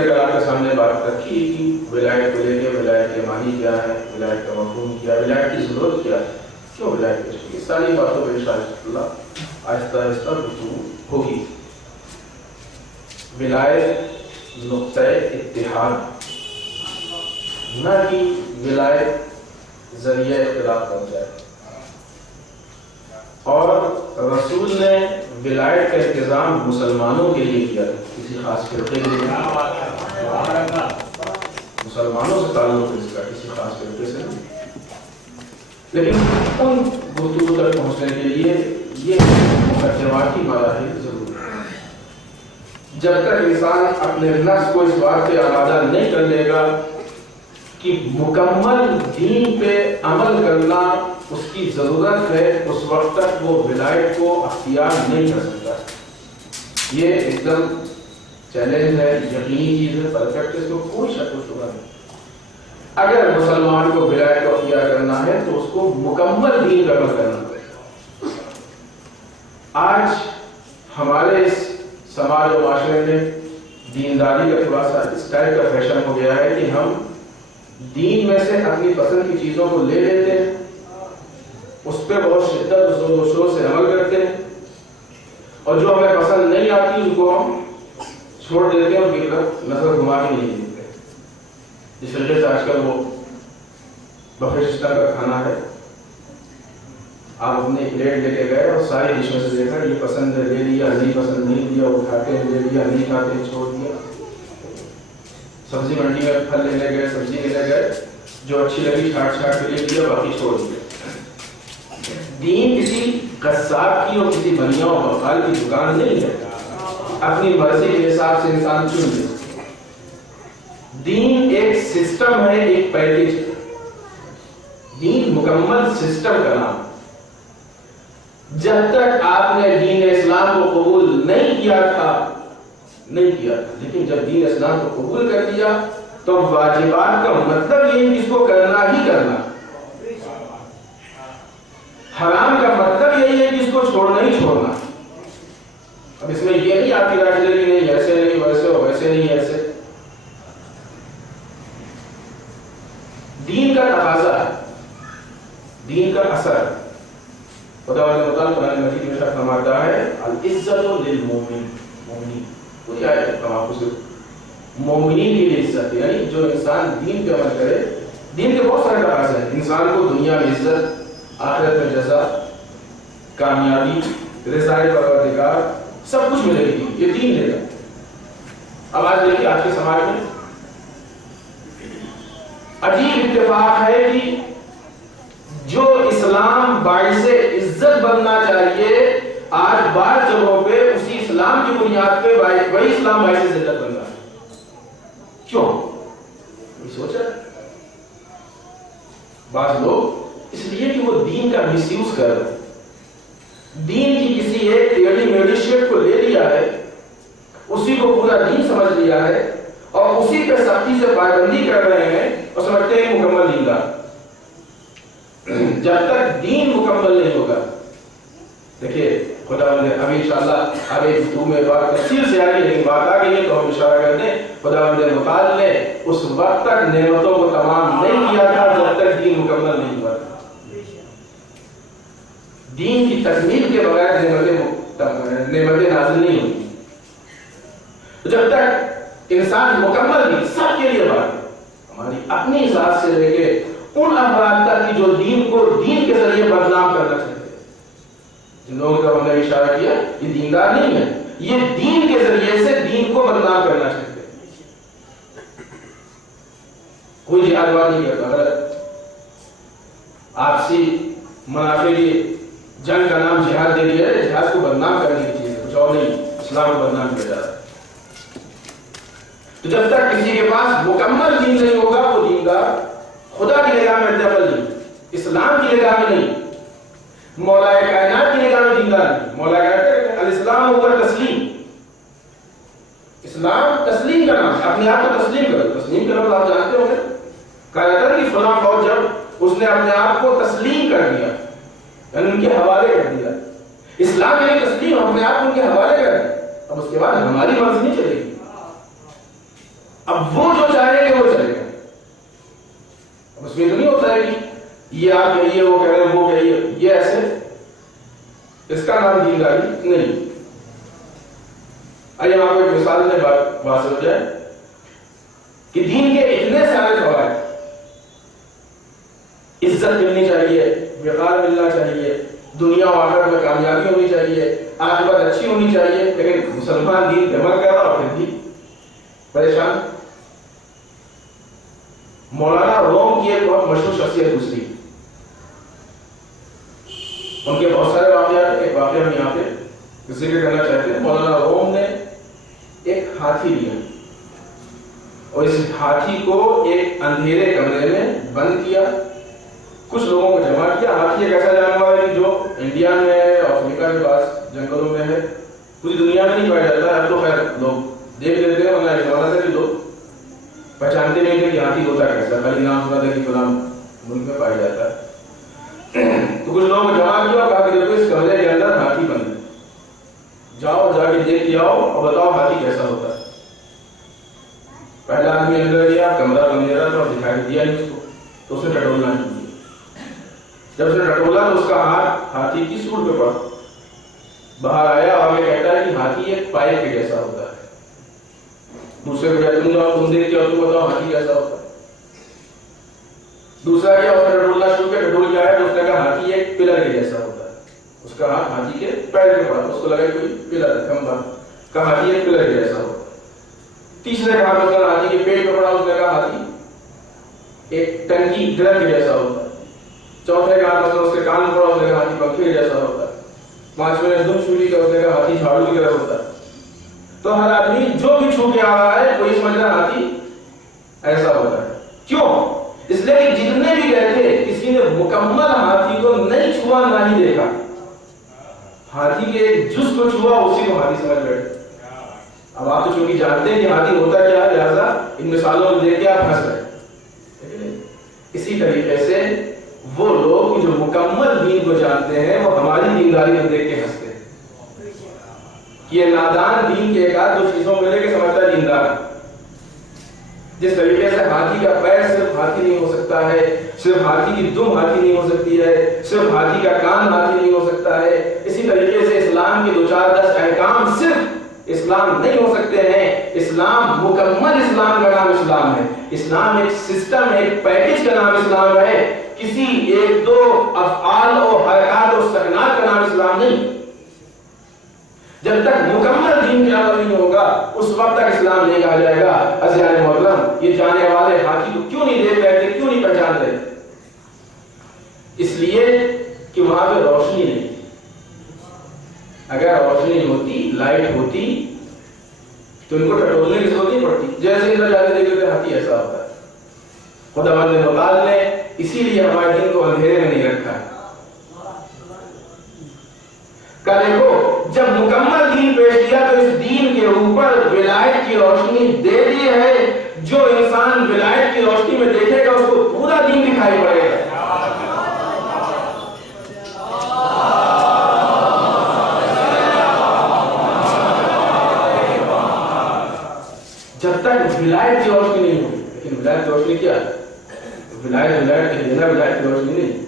آپ کے سامنے بات رکھی کہ ولایت کو لے کے ولایت کے معنی کیا ہے، ولایت کا مفہوم کیا ہے، ولایت کی ضرورت کیا ہے، کیوں ولایت پیش کی، ساری باتوں پہ انشاء اللہ آہستہ آہستہ گفتگو ہوگی۔ ولایت نقطۂ اتحاد، نہ کہ ولایت ذریعہ اختلاف بن جائے، اور رسول نے ولایت کا انتظام مسلمانوں کے لیے کیا، کسی خاص فرقے کے لیے، مسلمانوں سے تعلق اس کا کسی خاص فرقے سے نہیں۔ لیکن ان گفتگو تک پہنچنے کے لیے یہ مقدماتی مراحل ضروری ہے۔ جب تک انسان اپنے نفس کو اس بات پہ آمادہ نہیں کر لے گا کہ مکمل دین پہ عمل کرنا اس کی ضرورت ہے، اس وقت تک وہ ولایت کو اختیار نہیں کر سکتا۔ یہ ایک دم چیلنج ہے، یقینی چیز ہے، پرفیکٹ، اس کو کوئی شک و شبہ نہیں۔ اگر مسلمان کو ولایت کو اختیار کرنا ہے تو اس کو مکمل دین کا عمل کرنا پڑے۔ آج ہمارے اس سماج و معاشرے میں دینداری کا تھوڑا سا اس ٹائپ کا فیشن ہو گیا ہے کہ ہم دین میں سے اپنی پسند کی چیزوں کو لے لیتے ہیں، اس پہ بہت شدت و زور و شور سے عمل کرتے ہیں، اور جو ہمیں پسند نہیں آتی ان کو ہم چھوڑ دیتے ہیں، ان کی طرف نظر گھما کے نہیں دیتے۔ جس طریقے سے آج کل وہ بفے سسٹم کا کھانا ہے، آپ اپنی پلیٹ لے کے گئے اور ساری ڈش میں سے دیکھا یہ پسند ہے لے لیا، نہیں پسند نہیں لیا، وہ کھاتے ہیں لے لیا، نہیں کھاتے ہیں چھوڑ دیا۔ سبزی منڈی میں پھل لینے گئے، سبزی لینے گئے، جو اچھی لگی چھاٹ چھاٹ کے لے لیا، باقی چھوڑ دیا۔ دین کسی قصاب کی اور کسی بنیا و بقال کی دکان نہیں ہے، اپنی مرضی کے حساب سے انسان چن لے۔ دین ایک سسٹم ہے، ایک پیکج ہے، دین مکمل سسٹم کا نام۔ جب تک آپ نے دین اسلام کو قبول نہیں کیا تھا، لیکن جب دین اسلام کو قبول کر دیا تو واجبات کا مطلب یہ اس کو کرنا ہی کرنا، حرام کا مطلب یہی ہے کہ اس کو چھوڑنا ہی چھوڑنا۔ اب اس میں یہ نہیں آپ کی رائے چلے گی نہیں ایسے نہیں ویسے ہو، ویسے نہیں ایسے۔ دین کا تقاضا ہے، دین کا اثر۔ خدا تعالیٰ قرآن مجید میں شرط فرماتا ہے العزت للمؤمن، مومنین کوئی آیت تمام صرف مومنین کی عزت، یعنی جو انسان دین پہ عمل کرے۔ دین کے بہت سارے تقاضے ہیں، انسان کو دنیا میں عزت، آخرت میں جزا، کامیابی، رضائے پروردگار، سب کچھ ملے گی، یہ دین دے گا۔ اب آج دیکھیے آج کے سماج میں عجیب اتفاق ہے کہ جو اسلام باعث عزت بننا چاہیے، آج بعض جگہوں پہ اسی اسلام کی بنیاد پہ وہی اسلام باعث عزت بن رہا ہے۔ کیوں؟ یہ سوچا بعض لوگ اس لیے کہ وہ دین کا مس یوز کر رہے ہیں، دین کی کسی ایک ٹیڑھی میڑھی شیپ کو لے لیا ہے، اسی کو پورا دین سمجھ لیا ہے اور اسی پہ سختی سے پابندی کر رہے ہیں اور سمجھتے ہیں مکمل دیندار۔ جب تک دین مکمل نہیں ہوگا، دیکھیے خدا نے ابھی انشاءاللہ اب ایک گفتگو میں بات تفصیل سے آگے لیکن بات آ گئی ہے تو ہم اشارہ کر دیں، خدا متعال نے اس وقت تک نعمتوں کو تمام نہیں کیا تھا جب تک دین مکمل نہیں ہوا تھا۔ دین کی تکمیل کے بغیر نعمتیں نازل نہیں ہوتی۔ جب تک انسان مکمل نہیں، سب کے لیے بات ہے، ہماری اپنی ذات سے لے کے ان افراد تک کی جو دین کو دین کے ذریعے بدنام کرنا چاہتے ہیں، جن لوگوں کا ہم نے اشارہ کیا یہ دیندار نہیں ہے، یہ دین کے ذریعے سے دین کو بدنام کرنا چاہتے ہیں۔ کوئی جہاد بات نہیں کرتا، غلط، آپسی منافع کی جنگ کا نام جہاد دے دیا ہے، جہاد کو بدنام کرنے کی چیز ہے، کچھ اور نہیں، اسلام کو بدنام کیا جا رہا ہے۔ تو جب تک کسی کے پاس مکمل دین نہیں ہوگا وہ دیندار خدا کی نگاہ میں دخل نہیں، اسلام کی نگاہ میں نہیں، مولا کائنات کی نگاہ میں دیندار نہیں۔ مولا کائنات الاسلام هو التسلیم، اسلام تسلیم کا نام، اپنے آپ کو تسلیم کرو۔ تسلیم کا نام آپ جانتے ہوں گے، کائنات کی فلاں فوج جب اس نے اپنے آپ کو تسلیم کر دیا یعنی ان کے حوالے کر دیا، اسلام یعنی تسلیم، اپنے آپ کو ان کے حوالے کر دیا، اب اس کے بعد ہماری مرضی نہیں چلے گی۔ اب وہ جو چاہے گا وہ چلے گا، اس میں تو نہیں ہوتا ہے کہ یہ آپ کہیے وہ کہہ رہے ہیں وہ کہیے، یہ ایسے اس کا نام دینداری نہیں۔ آئیے ہم آپ کو ایک مثال سے بات واضح ہو جائے کہ دین کے اتنے سارے فوائد، عزت ملنی چاہیے، وقار ملنا چاہیے، دنیا و آخرت میں کامیابی ہونی چاہیے، عاقبت اچھی ہونی چاہیے، لیکن مسلمان دین پہ عمل کر رہا اور پھر بھی پریشان۔ مولانا روم کی ایک بہت مشہور شخصیت گزری، ان کے بہت سارے واقعات، ایک واقعہ ہم یہاں پہ ذکر کرنا چاہتے ہیں۔ مولانا روم نے ایک ہاتھی لیا اور اس ہاتھی کو ایک اندھیرے کمرے میں بند کیا، کچھ لوگوں کو جمع کیا۔ ہاتھی ایک ایسا جانور ہے جو انڈیا میں ہے، افریقہ کے پاس جنگلوں میں ہے، پوری دنیا میں نہیں پایا جاتا ہے۔ اب تو خیر لوگ دیکھ لیتے ہیں، ورنہ اس زمانہ سے بھی لوگ پہچانتے نہیں تھے کہ ہاتھی ہوتا کیسا، خالی نام سنا تھا کہ فلاں ملک میں پایا جاتا ہے۔ تو کچھ لوگوں کو جمع کیا اور کہا کہ دیکھو اس کمرے کے اندر ہاتھی بند ہے، جاؤ جا کے دیکھ کے آؤ اور بتاؤ ہاتھی کیسا ہوتا ہے۔ پہلا آدمی اندر گیا، کمرہ اندھیرا تھا اور دکھائی دیا نہیں اس کو، تو اس نے ٹٹولنا شروع کیا۔ جب اس نے ٹٹولا تو اس کا ہاتھ ہاتھی کی سوڑ پہ پڑا، باہر آیا اور ہمیں کہتا ہے کہ ہاتھی ایک پائپ کے جیسا ہوتا ہے۔ دوسرے کو کہتے تم جاؤ تم دیکھ کے تم بتاؤ ہاتھی کیسا ہوتا ہے۔ دوسرا کیا، اس نے ٹٹولنا شروع کیا، ٹٹول کیا ہے تو اس نے کہا ہاتھی ایک پلر کے جیسا ہوتا ہے۔ اس کا ہاتھ ہاتھی کے پیر پہ پڑا، اس کو لگا کوئی پلر ہے کھمبا، کہا ہاتھی ایک پلر کے جیسا ہوتا ہے۔ تیسرے کا ہاتھ ہاتھی کے پیٹ پہ پڑا، اس نے کہا ہاتھی ایک ٹنکی ڈرم کے جیسا ہوتا ہے۔ چوتھے کا ہاتھ اس کے کان پڑا، اس نے کہا ہاتھی پنکھے کے جیسا ہوتا ہے۔ پانچویں نے دم چھوڑی کا، اس نے کہا ہاتھی جھاڑو کی طرح ہوتا ہے۔ تو ہر آدمی جو بھی چھو کے آ رہا ہے کوئی سمجھ رہا ہاتھی ایسا ہوتا ہے۔ کیوں؟ اس لیے کہ جتنے بھی گئے تھے کسی نے مکمل ہاتھی کو نہیں چھوا نہ ہی دیکھا، ہاتھی کے ایک جز کو چھوا اسی کو ہاتھی سمجھ بیٹھے۔ اب آپ تو چونکہ جانتے ہیں کہ ہاتھی ہوتا کیا ہے، لہٰذا ان مثالوں کو دیکھ کے آپ ہنس رہے۔ اسی طریقے سے وہ لوگ جو مکمل دین کو جانتے ہیں وہ ہماری دینداری کو دیکھ کے ہنستے ہیں۔ یہ نادان دین کے ایک آدھ دو چیزوں کو لے کے سمجھتا ہے دیندار۔ جس طریقے سے ہاتھی کا پیر صرف ہاتھی نہیں ہو سکتا ہے، صرف ہاتھی کی دم ہاتھی نہیں ہو سکتی ہے، صرف ہاتھی کا کان ہاتھی نہیں ہو سکتا ہے، اسی طریقے سے اسلام کے 2-4-10 احکام صرف اسلام نہیں ہو سکتے ہیں۔ اسلام مکمل اسلام کا نام اسلام ہے۔ اسلام ایک سسٹم، ایک پیکج کا نام اسلام ہے، کسی ایک دو افعال اور حرکات اور سکنات کا نام اسلام نہیں۔ جب تک مکمل دین کا عمل نہیں ہوگا اس وقت تک اسلام نہیں کہا جائے گا۔ عزیزان محترم، یہ جانے والے ہاتھی کو کیوں نہیں دیکھ رہے تھے، کیوں نہیں پہچان رہے؟ اس لیے کہ وہاں پہ روشنی نہیں تھی۔ اگر روشنی ہوتی، لائٹ ہوتی تو ان کو ٹٹولنے کی ضرورت نہیں پڑتی۔ جیسے ادھر جاتے دیکھ لیتے ہاتھی ایسا ہوتا ہے۔ خداوند متعال نے اسی لیے ہمارے دین کو اندھیرے میں نہیں رکھا ہے۔ دیکھو جب مکمل دین پیش کیا تو اس دین کے اوپر ولایت کی روشنی دے دی ہے۔ جو انسان ولایت کی روشنی میں دیکھے گا اس کو پورا دین دکھائی پڑے گا۔ جب تک ولایت کی روشنی نہیں ہوگی، لیکن ولایت کی روشنی کیا ہے؟ ولایت کی روشنی نہیں،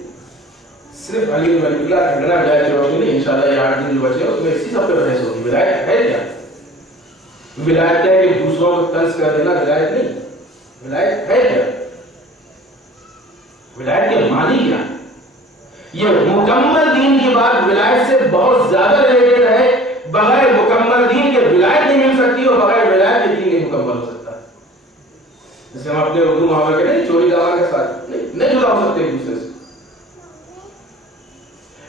صرف علی بن ابی طالب کہنا ولایت کی روشنی نہیں۔ انشاءاللہ یہ 8 دن بچے اس میں اسی سب پہ بحث ہوگی۔ ولایت ہے کیا؟ ولایت ہے کہ دوسروں کو طنز کر دینا ولایت نہیں۔ ولایت ہے کیا؟ ولایت کے معنی کیا؟ یہ مکمل دین کی بات ولایت سے بہت زیادہ ریلیٹڈ ہے۔ بغیر مکمل دین کے ولایت نہیں مل سکتی اور بغیر ولایت کے دین نہیں مکمل ہو سکتا۔ جیسے ہم اپنے اردو محاورے کہتے ہیں چوری دامن کے ساتھ نہیں جدا ہو سکتے ایک دوسرے سے۔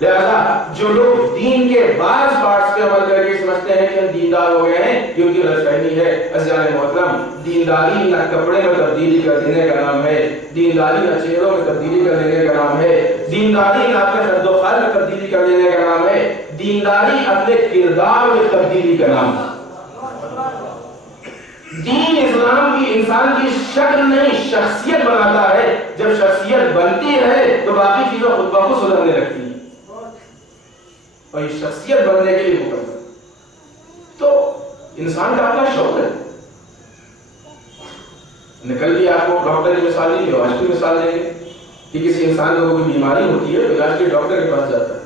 لہذا جو لوگ دین کے بعض پارٹس پہ عمل کر کے سمجھتے ہیں کہ ہم دیندار ہو گئے ہیں، یہ ان کی غلط فہمی ہے۔ عزیزان محترم، دینداری نہ کپڑے میں تبدیلی کر دینے کا نام ہے، دینداری نہ چہروں میں تبدیلی کر دینے کا نام ہے، دینداری نہ اپنے خد و خال میں تبدیلی کر دینے کا نام ہے، دینداری اپنے کردار میں تبدیلی کا نام ہے۔ دین اسلام کی انسان کی شکل نہیں شخصیت بناتا ہے۔ جب شخصیت بنتی ہے تو باقی چیزیں خود بخود سدھرنے لگتی ہیں، اور یہ شخصیت بننے کے لیے مکمل تو انسان کا اپنا شوق ہے۔ نکل بھی آپ کو ڈاکٹر کی مثال دی، علاج کی مثال دیں گے کہ کسی انسان کو کوئی بیماری ہوتی ہے علاج کے ڈاکٹر کے پاس جاتا ہے،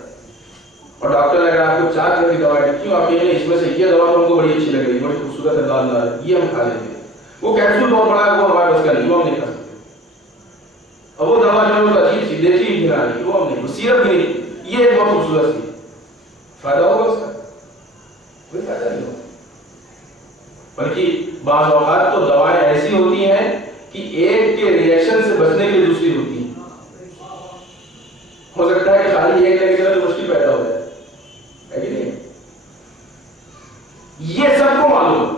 اور ڈاکٹر اگر آپ کو 4 طرح کی دوا دی، کیوں آپ یہ اس میں سے یہ دوا تو ہم کو بڑی اچھی لگ رہی ہے، بڑی خوبصورت انداز ہے، یہ ہم کھا لیں گے، وہ کیپسول بہت بڑا ہے، وہ ہمارے بس کا نہیں، وہ ہم نہیں کھا سکتے، اور وہ دوا جو ہے عجیب سی دیسی گرا رہی ہے، وہ ہم نہیں، وہ سیرپ بھی نہیں، یہ ایک بہت خوبصورت سی فائدہ ہوگا اس کا؟ کوئی فائدہ نہیں ہوگا، بلکہ بعض اوقات تو دوائیں ایسی ہوتی ہیں کہ ایک کے ریئیکشن سے بچنے کے لیے دوسری ہوتی ہیں، ہو سکتا ہے کہ خالی ایک لے کے چلے تو مشکل پیدا ہو جائے، ہے کہ نہیں؟ یہ سب کو معلوم ہے،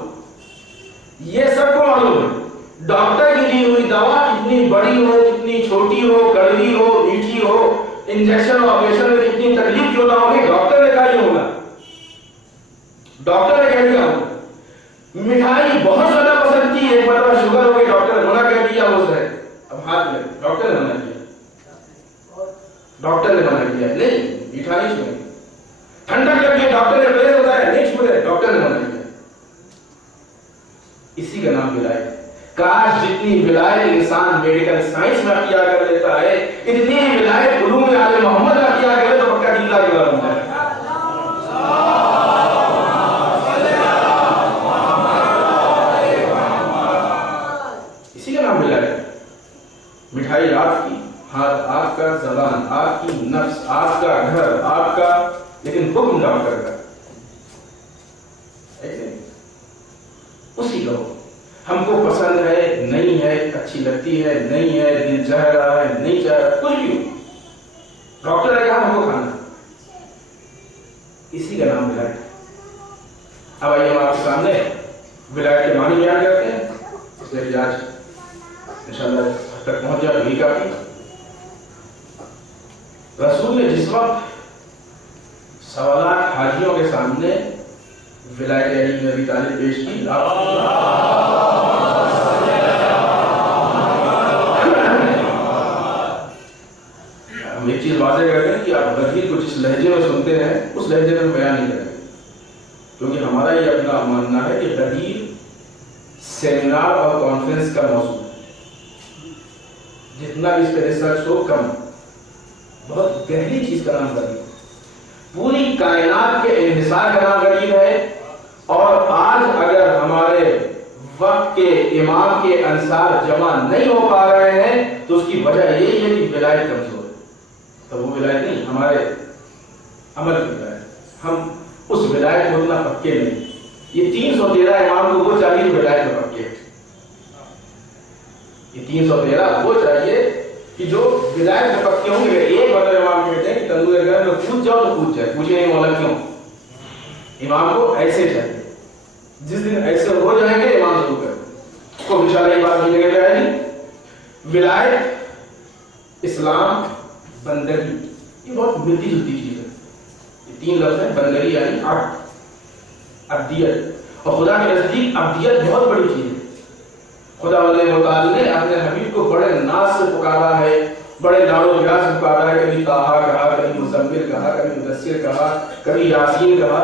یہ سب کو معلوم ہے، ڈاکٹر کی دی ہوئی دوا کتنی بڑی ہو، کتنی چھوٹی ہو، کڑوی ہو، میٹھی ہو، انجیکشن اور آپریشن میں کتنی تکلیف کیوں نہ ہوگی، ڈاکٹر نے کہا یہ ہوگا، ڈاکٹر نے کہہ دیا ہوگا۔ مٹھائی بہت زیادہ پسند کی، ایک مرتبہ شوگر ہو گئی، ڈاکٹر نے منع کر دیا، وہ ہے اب ہاتھ میں، ڈاکٹر نے منع کیا، ڈاکٹر نے منع کیا نہیں مٹھائی چھوڑے، ٹھنڈک لگ گئی، ڈاکٹر نے پرہیز بتایا نہیں چھوڑے، ڈاکٹر نے منع کیا، اسی کا نام ولایت۔ کاش جتنی ولایت انسان میڈیکل سائنس میں کیا کر لیتا ہے، اتنی ولایت علوم آل محمد میں کیا کرے تو پکا جیتا کے بارے میں اسی کا نام ولایت۔ مٹھائی آپ کی، ہاتھ آپ کا، زبان آپ کی، نفس آپ کا، گھر آپ کا، لیکن حکم ڈاکٹر کا، اسی کا حکم، ہم کو پسند ہے نہیں ہے، اچھی لگتی ہے نہیں ہے، دل چاہ رہا ہے نہیں چاہ رہا، کچھ بھی ہو، ڈاکٹر نے کہا ہم کو کھانا، اسی کا نام ولایت۔ اب آئیے ہم آپ کے سامنے ولایت کے معنی بیان کرتے ہیں، اس لیے آج انشاءاللہ حد تک پہنچ جائے وہی کافی۔ رسول نے جس وقت سوالات حاجیوں کے سامنے ولایت علی بن ابی طالب پیش کی، ہم ایک چیز واضح کرتے ہیں کہ آپ غدیر کو جس لہجے میں سنتے ہیں اس لہجے میں بیان نہیں کریں، کیونکہ ہمارا یہ اپنا ماننا ہے کہ غدیر سیمینار اور کانفرنس کا موضوع ہے، جتنا بھی اس پہ ریسرچ ہو کم، بہت گہری چیز کا نام غدیر، پوری کائنات کے انحصار کا نام غدیر ہے، اور آج اگر ہمارے وقت کے امام کے انصار جمع نہیں ہو پا رہے ہیں تو اس کی وجہ یہی ہے کہ ولایت کمزور ہے، تو وہ ولایت نہیں، ہمارے عمل کی ولایت، ہم اس ولایت کو اتنا پکے نہیں، یہ 313 امام کو وہ چاہیے ولایت میں پکے، یہ 313 وہ چاہیے کہ جو ولایت میں پکے ہوں گے۔ ایک مطلب امام کہتے ہیں کہ تندور گرم میں کود جاؤ تو کود جائے، پوچھے نہیں مولا کیوں، امام کو ایسے چاہیے، جس دن ایسے ہو جائیں گے امام ضرور کریں، تو انشاءاللہ یہ بات ملنے کے جائے گی۔ ولایت، اسلام، بندگی، یہ بہت ملتی جلتی چیز ہے، یہ 3 لفظ ہیں، بندگی یعنی عبدیت، اور خدا کے نزدیک عبدیت بہت بڑی چیز ہے۔ خدا متعال نے اپنے حبیب کو بڑے ناز سے پکارا ہے، بڑے دار و دیار سے پکارا ہے، کبھی طٰہٰ کہا، کبھی مزمل کہا، کبھی مدثر کہا، کبھی یاسین کہا،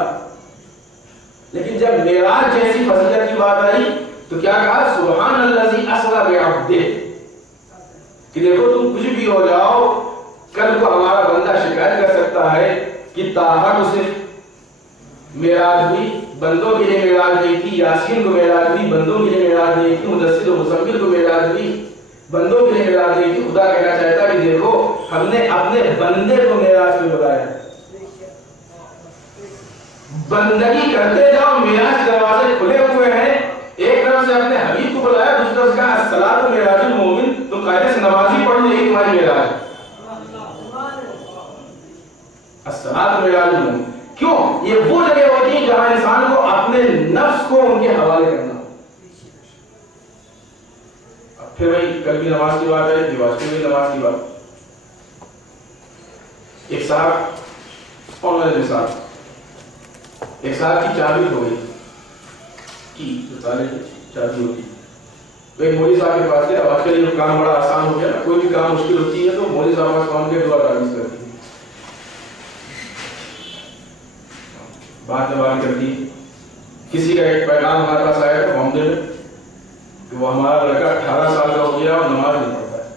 لیکن جب معراج جیسی فضیلت کی بات آئی تو کیا کہا؟ سبحان الذی اسری بعبدہ، کہ دیکھو تم کچھ بھی ہو جاؤ، کل کو ہمارا بندہ شکایت کر سکتا ہے کہ طٰہٰ کو صرف معراج ہوئی، بندوں کے لیے معراج نہیں تھی، یاسین کو معراج ہوئی، بندوں کے لیے معراج نہیں تھی، مدثر و مزمل کو معراج ہوئی، بندوں کے لیے معراج نہیں تھی۔ خدا کہنا چاہتا کہ دیکھو ہم نے اپنے بندے کو معراج پہ بلایا، بندگی کرتے جاؤ، معراج دروازے کھلے ہوئے ہیں، ایک طرف سے اپنے حبیب کو بلایا، دوسری طرف سے کہا الصلاۃ معراج المومن، تم قاعدے سے نمازی پڑھ لو، یہی تمہاری معراج ہے، الصلاۃ معراج المومن۔ کیوں؟ یہ وہ جگہ ہوتی ہے جہاں انسان کو اپنے نفس کو ان کے حوالے کرنا ہو۔ اب پھر وہی کل بھی نماز کی بات ہے، دیواز پہ بھی نماز کی بات۔ ایک صاحب ایک صاحب کی چابی ہو گئی، کی تالے کی چابی ہوتی، تو ایک مولوی صاحب کے پاس گیا۔ آج کل یہ کام بڑا آسان ہو گیا، کوئی بھی کام مشکل ہوتی ہے تو مولوی صاحب پاس کون کے دعا تعویذ کرتی ہے، بات کر دی۔ کسی کا ایک پیغام ہمارے پاس آیا تھا بامبے میں، کہ وہ ہمارا لڑکا 18 سال کا ہو گیا اور نماز نہیں پڑھتا ہے،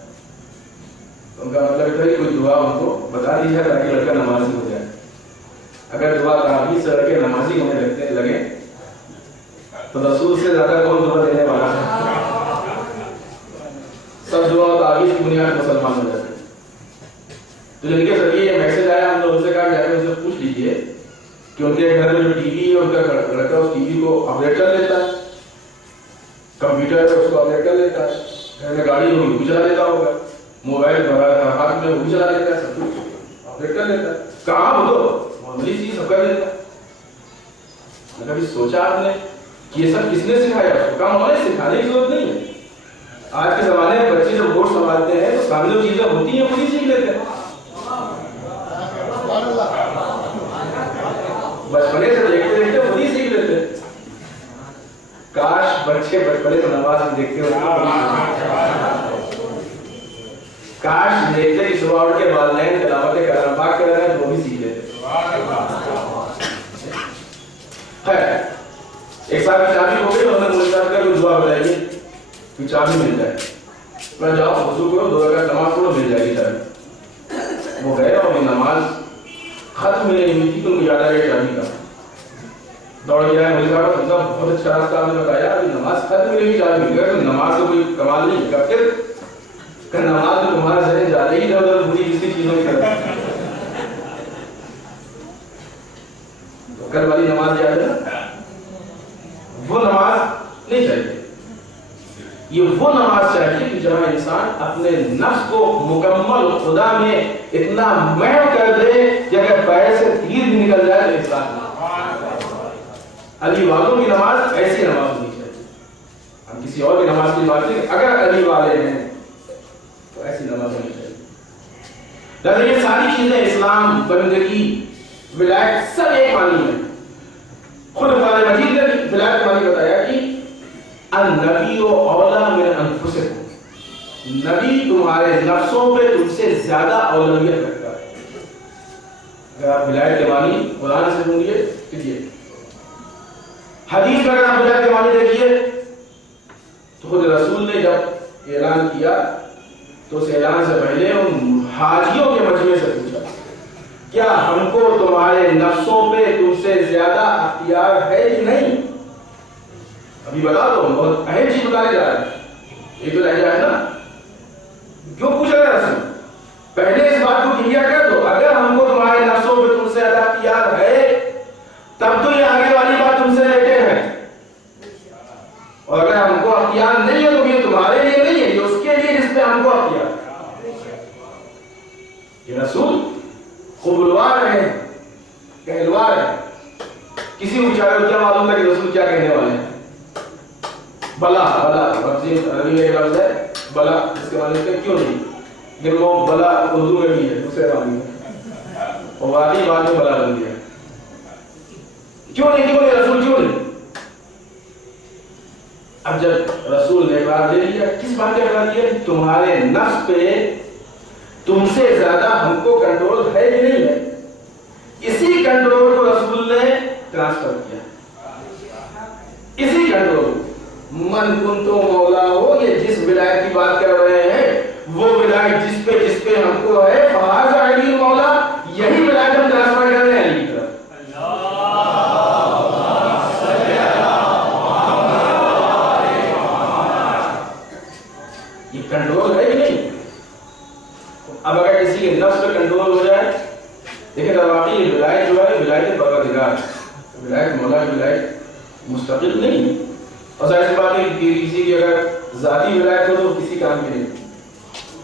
تو ان کا مطلب تھا کہ کوئی دعا ان کو بتا دیجیے تاکہ لڑکا نمازی ہو جائے۔ اگر دعا تعبیر سے لڑکے نمازی ہونے لگے تو رسول سے زیادہ کون دعا دینے والا ہے؟ سب دعا تعبیر کی بنیاد مسلمان ہو جاتے ہیں۔ تو جن کے ذریعے یہ میسج آیا، ہم نے ان سے کہا کہ ان سے پوچھ لیجیے کہ ان کے گھر میں جو ٹی وی ہے ان کا لڑکا اس ٹی وی کو اپڈیٹ کر لیتا ہے، کمپیوٹر ہے اس کو اپڈیٹ کر لیتا ہے، گھر میں گاڑی ہوگی وہ بھی چلا لیتا ہوگا، موبائل ہاتھ میں وہ بھی چلا لیتا ہے، سب کچھ اپڈیٹ کر لیتا ہے۔ کہاں ہو تو معمولی چیز سب کر لیتا ہے۔ کبھی سوچا آپ نے کہ یہ سب کس نے سکھایا؟ اس کو کام ہمارے سکھانے کی ضرورت نہیں ہے۔ آج کے زمانے میں بچے جب بورڈ سنبھالتے ہیں تو سامنے جو چیزیں ہوتی ہیں وہی سیکھ لیتے ہیں، بچپنے سے دیکھتے دیکھتے وہی سیکھ لیتے ہیں۔ کاش بچے بچپنے سے نماز دیکھتے ہوئے، کاش دیکھتے کہ صبح اٹھ کے والدین تلاوت کلام پاک کر رہے ہیں تو وہ بھی سیکھ لیتے۔ ایک صاحب کی شادی ہو گئی، انہوں نے مجھے صاحب کا کوئی دعا بتائیے کہ چابی مل جائے، میں جاؤ وضو کرو 2 رکعت نماز پڑھو مل جائے گی چابی۔ وہ گئے اور نماز ختم نہیں ہوئی تھی تو مجھے یاد آ گیا چابی کا، دوڑ گیا مجھے صاحب بہت اچھا راستہ آپ نے بتایا، نماز ختم نہیں ہوئی چابی مل گیا، نماز کا کوئی کمال نہیں کرتے کہ نماز میں تمہارا ذہن زیادہ ہی ادھر ادھر بری کسی چیزوں کی کرتا ہے۔ کل والی نماز یاد ہے نا، وہ نماز نہیں چاہیے، یہ وہ نماز چاہیے کہ جہاں انسان اپنے نفس کو مکمل خدا میں اتنا محو کر دے کہ اگر پیر سے تیر بھی نکل جائے تو احساس نہ۔ علی والوں کی نماز ایسی نماز ہونی چاہیے، ہم کسی اور کی نماز کی بات نہیں، اگر علی والے ہیں تو ایسی نماز ہونی چاہیے۔ لہذا یہ ساری چیزیں اسلام، بندگی، ولایت سب ایک معنی ہے۔ خود قرآن مجید نے ولایت معنی بتایا کہ النبی اولا من انفسکم، نبی تمہارے نفسوں پہ تم سے زیادہ اولویت رکھتا ہے۔ اگر آپ ولایت کے معنی قرآن سے ڈھونڈیے کیجیے، حدیث میں اگر آپ ولایت کے معنی دیکھیے تو خود رسول نے جب اعلان کیا تو اس اعلان سے پہلے ان حاجیوں کے مجمع سے پوچھا کیا ہم کو تمہارے نفسوں پہ تم سے زیادہ اختیار ہے کہ نہیں؟ ابھی بتا دو، بہت اہم چیز بتانے جا رہے ہیں، یہ تو رہ جائے نا، کیوں پوچھ رہے ہیں رسول؟ پہلے اس بات کو کلیئر کر دو، اگر ہم کو تمہارے نفسوں پہ تم سے زیادہ اختیار ہے تب تو یہ آگے والی بات تم سے لیتے ہیں، اور اگر ہم کو اختیار نہیں ہے تو یہ تمہارے لیے نہیں ہے، یہ اس کے لیے جس پہ ہم کو اختیار ہے۔ یہ رسول قبولوار ہے، کہلوار ہے، کسی بیچارے کو کیا معلوم تھا کہ رسول کیا کہنے والے ہیں؟ بلا بلا عربی میں ایک لفظ ہے بلا، اس کے معنی ہے کیوں نہیں، لیکن وہ بلا اردو میں بھی ہے، دوسرے معنی ہے، اور واقعی بات میں بلا بن گیا، کیوں نہیں رسول کیوں نہیں؟ اب جب رسول نے اقرار دے لیا، کس بات کا اقرار دیا؟ تمہارے نفس پہ تم سے زیادہ ہم کو کنٹرول ہے کہ نہیں ہے؟ اسی کنٹرول کو رسول نے ٹرانسفر کیا، اسی کنٹرول من کنتم مولا ہو، یہ جس ولایت کی بات کر رہے ہیں وہ ولایت جس پہ ہم کو ہے، فہذا علی مولا، یہی ولایت ہم ٹرانسفر کر رہے ہیں علی کی طرف۔ یہ کنٹرول ہے کہ نہیں؟ اب اگر کسی کے نفس پہ کنٹرول ہو جائے، دیکھیں واقعی ولایت جو ہے ولایت پروردگار، ولایت مولا کی ولایت مستقل نہیں ہے، اور ظاہر سی بات ہے کہ کسی کی اگر ذاتی ولایت ہو تو کسی کام کی نہیں،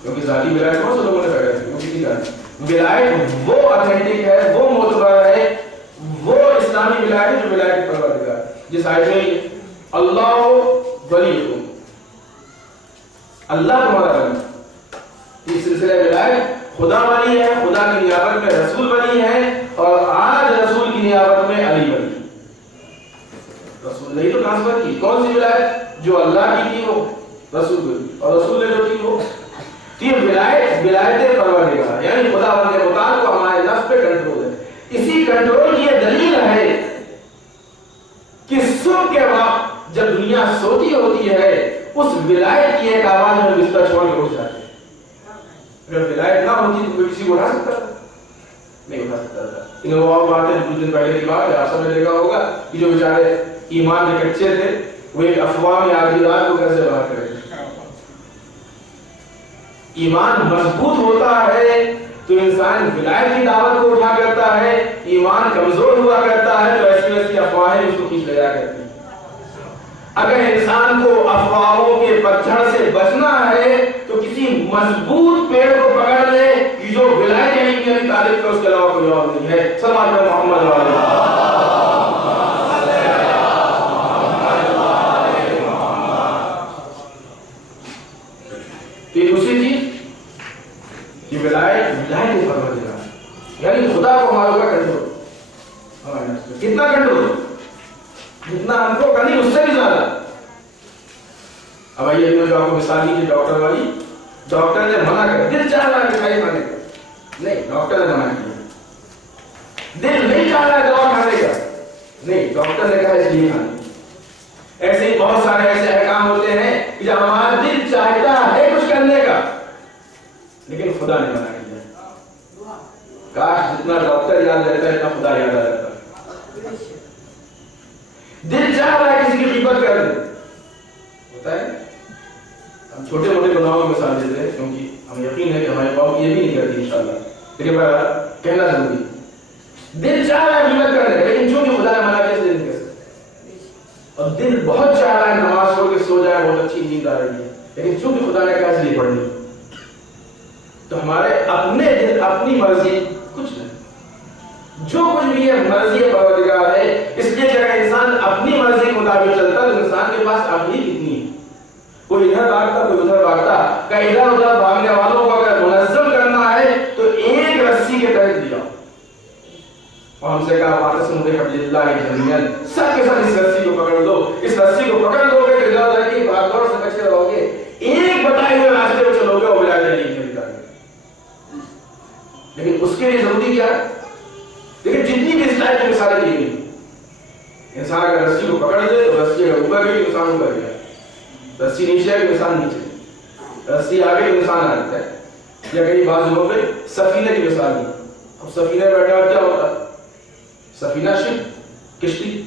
کیونکہ ذاتی ولایت بہت سے لوگوں نے پیدا کی، کسی کام ولایت وہ اتھینٹک ہے، وہ معتبر ہے، وہ اسلامی ولایت ہے جو ولایت پروردگار، جس آیت میں اللہ ولیکم، اللہ تمہارا ولی، اس سلسلہ ولایت خدا ولی ہے، خدا کی نیابت میں رسول ولی ہے، اور آج رسول کی نیابت میں علی ولی۔ رسول نے تو ٹرانسفر کی، کون سی ولایت؟ جو اللہ کی تھی وہ رسول کو دی، اور رسول نے جو کی وہ، تو یہ ولایت پروردگار، یعنی خدا کے مطابق کو ہمارے نفس پہ کنٹرول ہے۔ اسی کنٹرول کی یہ دلیل ہے کہ صبح کے وقت جب دنیا سوتی ہوتی ہے، اس ولایت کی ایک آواز میں بستر چھوڑ کے اٹھ جاتے ہیں. اگر ولایت نہ ہوتی تو کوئی کسی کو اٹھا سکتا تھا؟ نہیں اٹھا سکتا تھا. انہیں وہ بات ہے کچھ دن پہلے کی بات ہے, آپ سب نے دیکھا ہوگا کہ جو بیچارے ایمان کے کچے تھے وہ ایک افواہ میں آدھی رات کو کیسے باہر کرے. ایمان مضبوط ہوتا ہے تو انسان ولایت کی دعوت کو اٹھا کرتا ہے, ایمان کمزور ہوا کرتا ہے تو ایسی ایسی افواہیں اس کو کھینچ لے جایا کرتی ہیں. اگر انسان کو افواہوں کے پتجھڑ سے بچنا ہے تو کسی مضبوط پیڑ کو پکڑ لے کہ جو ولایت علی کی تعریف کا اس کے علاوہ کوئی اور نہیں ہے. صلوات محمد علیہ. دوسری چیز کہ ولایت پروردگار یعنی خدا کو ہمارے اوپر کنٹرول. کتنا کنٹرول؟ جتنا ہم کو کرنی اس سے بھی زیادہ. اب آئیے میں جو آپ کو مثال دی ڈاکٹر والی, ڈاکٹر نے منع کر دل چاہ رہا ہے مٹھائی کھانے کا, نہیں ڈاکٹر نے منع کیا. دل نہیں چاہ رہا ہے دوا کھانے کا, نہیں ڈاکٹر نے کہا اس لیے کھانے. ایسے ہی بہت سارے ایسے احکام ہوتے ہیں کہ جب ہمارا دل چاہتا ہے کچھ کرنے کا لیکن خدا نے منع کیا. کاش جتنا ڈاکٹر یاد رہتا ہے اتنا خدا یاد رہتا. دل چاہ رہا ہے کسی کی غیبت کر دے, ہوتا ہے. ہم چھوٹے موٹے گناہوں کی مثال دیتے ہیں کیونکہ ہمیں یقین ہے کہ ہماری قوم یہ بھی نہیں کرتی انشاءاللہ, لیکن کہنا ضروری. دل چاہ رہا ہے غیبت کرنے کا لیکن چونکہ خدا نے منع کیا اس لیے نہیں کر سکتے. اور دل بہت چاہ رہا ہے نماز پڑھ کے سو جائے, بہت اچھی نیند آ رہی ہے, لیکن چونکہ خدا نے کہا اس لیے پڑھنی. تو ہمارے اپنے دل اپنی مرضی کچھ نہیں, جو کچھ بھی ہے مرضی پروردگار ہے. اس لیے کہ اگر انسان اپنی مرضی کے مطابق چلتا تو انسان کے پاس عقلی کتنی ہے, کوئی ادھر بھاگتا کوئی ادھر بھاگتا. کہ ادھر ادھر بھاگنے والوں کو اگر منظم کرنا ہے تو ایک رسی کے تحت دیا اور ہم سے کہا واقعی بحبل اللہ جمیعا, سب کے ساتھ اس رسی کو پکڑ لو. اس رسی کو پکڑ لو گے تو ادھر ادھر کی بھاگ دوڑ سے بچے رہو گے, ایک بتائے ہوئے راستے پہ چلو گے اور ولایت علی کی طرف. لیکن اس کے لیے ضروری کیا ہے؟ لیکن جتنی بھی اس ٹائپ کی مثالیں دی گئی, انسان اگر رسی کو پکڑ لے تو رسی اگر اوپر گئی تو انسان اوپر گیا, رسی نیچے ہے تو انسان نیچے, رسی آگے تو انسان آ جاتا ہے. یا کئی بعض لوگوں میں سفینے کی مثال دی. اب سفینے بیٹھا کیا ہوتا ہے؟ سفینہ شپ کشتی,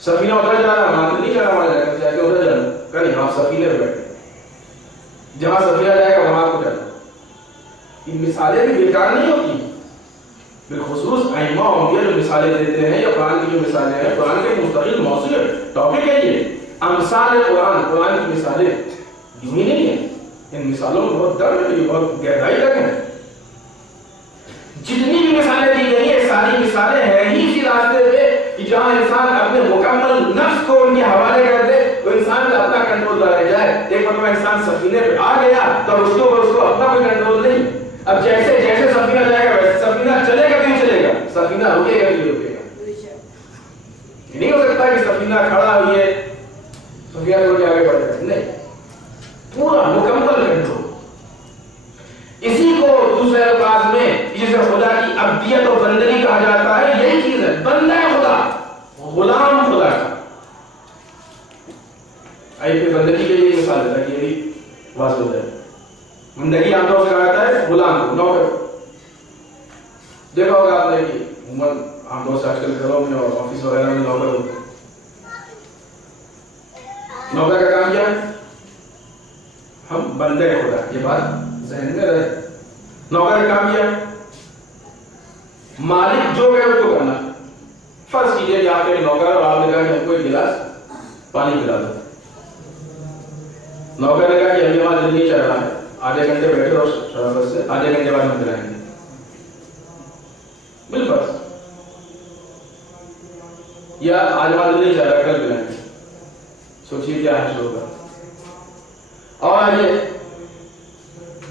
سفینہ ادھر جا رہا ہے مان نہیں جا رہا, ہمارے جا کے ادھر جانا کہ آپ سفینے پہ بیٹھے, جہاں سفینہ جائے گا وہاں کو جانا. یہ مثالیں بھی بیکار نہیں ہوتی. بالخصوص ائمہ اولیاء جو مثالیں دیتے ہیں یا قرآن کی جو مثالیں ہیں, قرآن کے مستقل موضوع ٹاپک ہے یہ. امثال قرآن, قرآن کی مثالیں یوں ہی نہیں ہیں, ان مثالوں میں بہت درد ہے, بہت گہرائی تک ہے. جتنی بھی مثالیں دی گئی ہیں ساری مثالیں ہیں ہی اسی راستے پہ کہ جہاں انسان اپنے مکمل نفس کو ان کے حوالے کر دے تو انسان کا اپنا کنٹرول رہ جائے. ایک مرتبہ انسان سفینے پہ آ گیا تب اس کے اوپر اس کو اپنا کوئی کنٹرول نہیں. اب جیسے جیسے سفینہ جائے گا ویسے سفینہ چلے گا نہیں چلے گا, سفینہ رکے گا نہیں رکے گا. نہیں ہو سکتا کہ سفینہ کھڑا ہوئی ہے سفینہ کو آگے بڑھ جائے, نہیں, پورا مکمل کنٹرول. اسی کو دوسرے الفاظ میں جسے خدا کی عبدیت اور بندگی کہا جاتا ہے, یہی چیز ہے, بندہ خدا, غلام خدا کا. آئیے پھر بندگی کے لیے مثال دیتا ہے کہ یہ بھی واضح ہوتا ہے. بندگی عام طور سے کہا جاتا ہے غلام کو, نوکر. دیکھا ہوگا آپ نے کہ عموماً عام طور سے آج کل گھروں میں اور آفس وغیرہ میں نوکر ہوتے ہیں. نوکر کا کام کیا ہے؟ ہم بندے خدا, یہ بات ذہن میں رہے. نوکر کا کام کیا ہے؟ مالک جو کہے اس کو کرنا. فرض کیجئے کہ آپ کے نوکر اور آپ نے کہا کہ ہم کو ایک گلاس پانی پلا دو. نوکر نے کہا کہ ابھی ہمارا دل نہیں چل رہا ہے, آدھے گھنٹے بیٹھے اور شرابت سے آدھے گھنٹے بعد ہم پلائیں گے. بالفرض. یا آج ہمارا دل نہیں چل رہا ہے, کل پلائیں گے. سوچیے کیا حاصل ہوگا. اور آئیے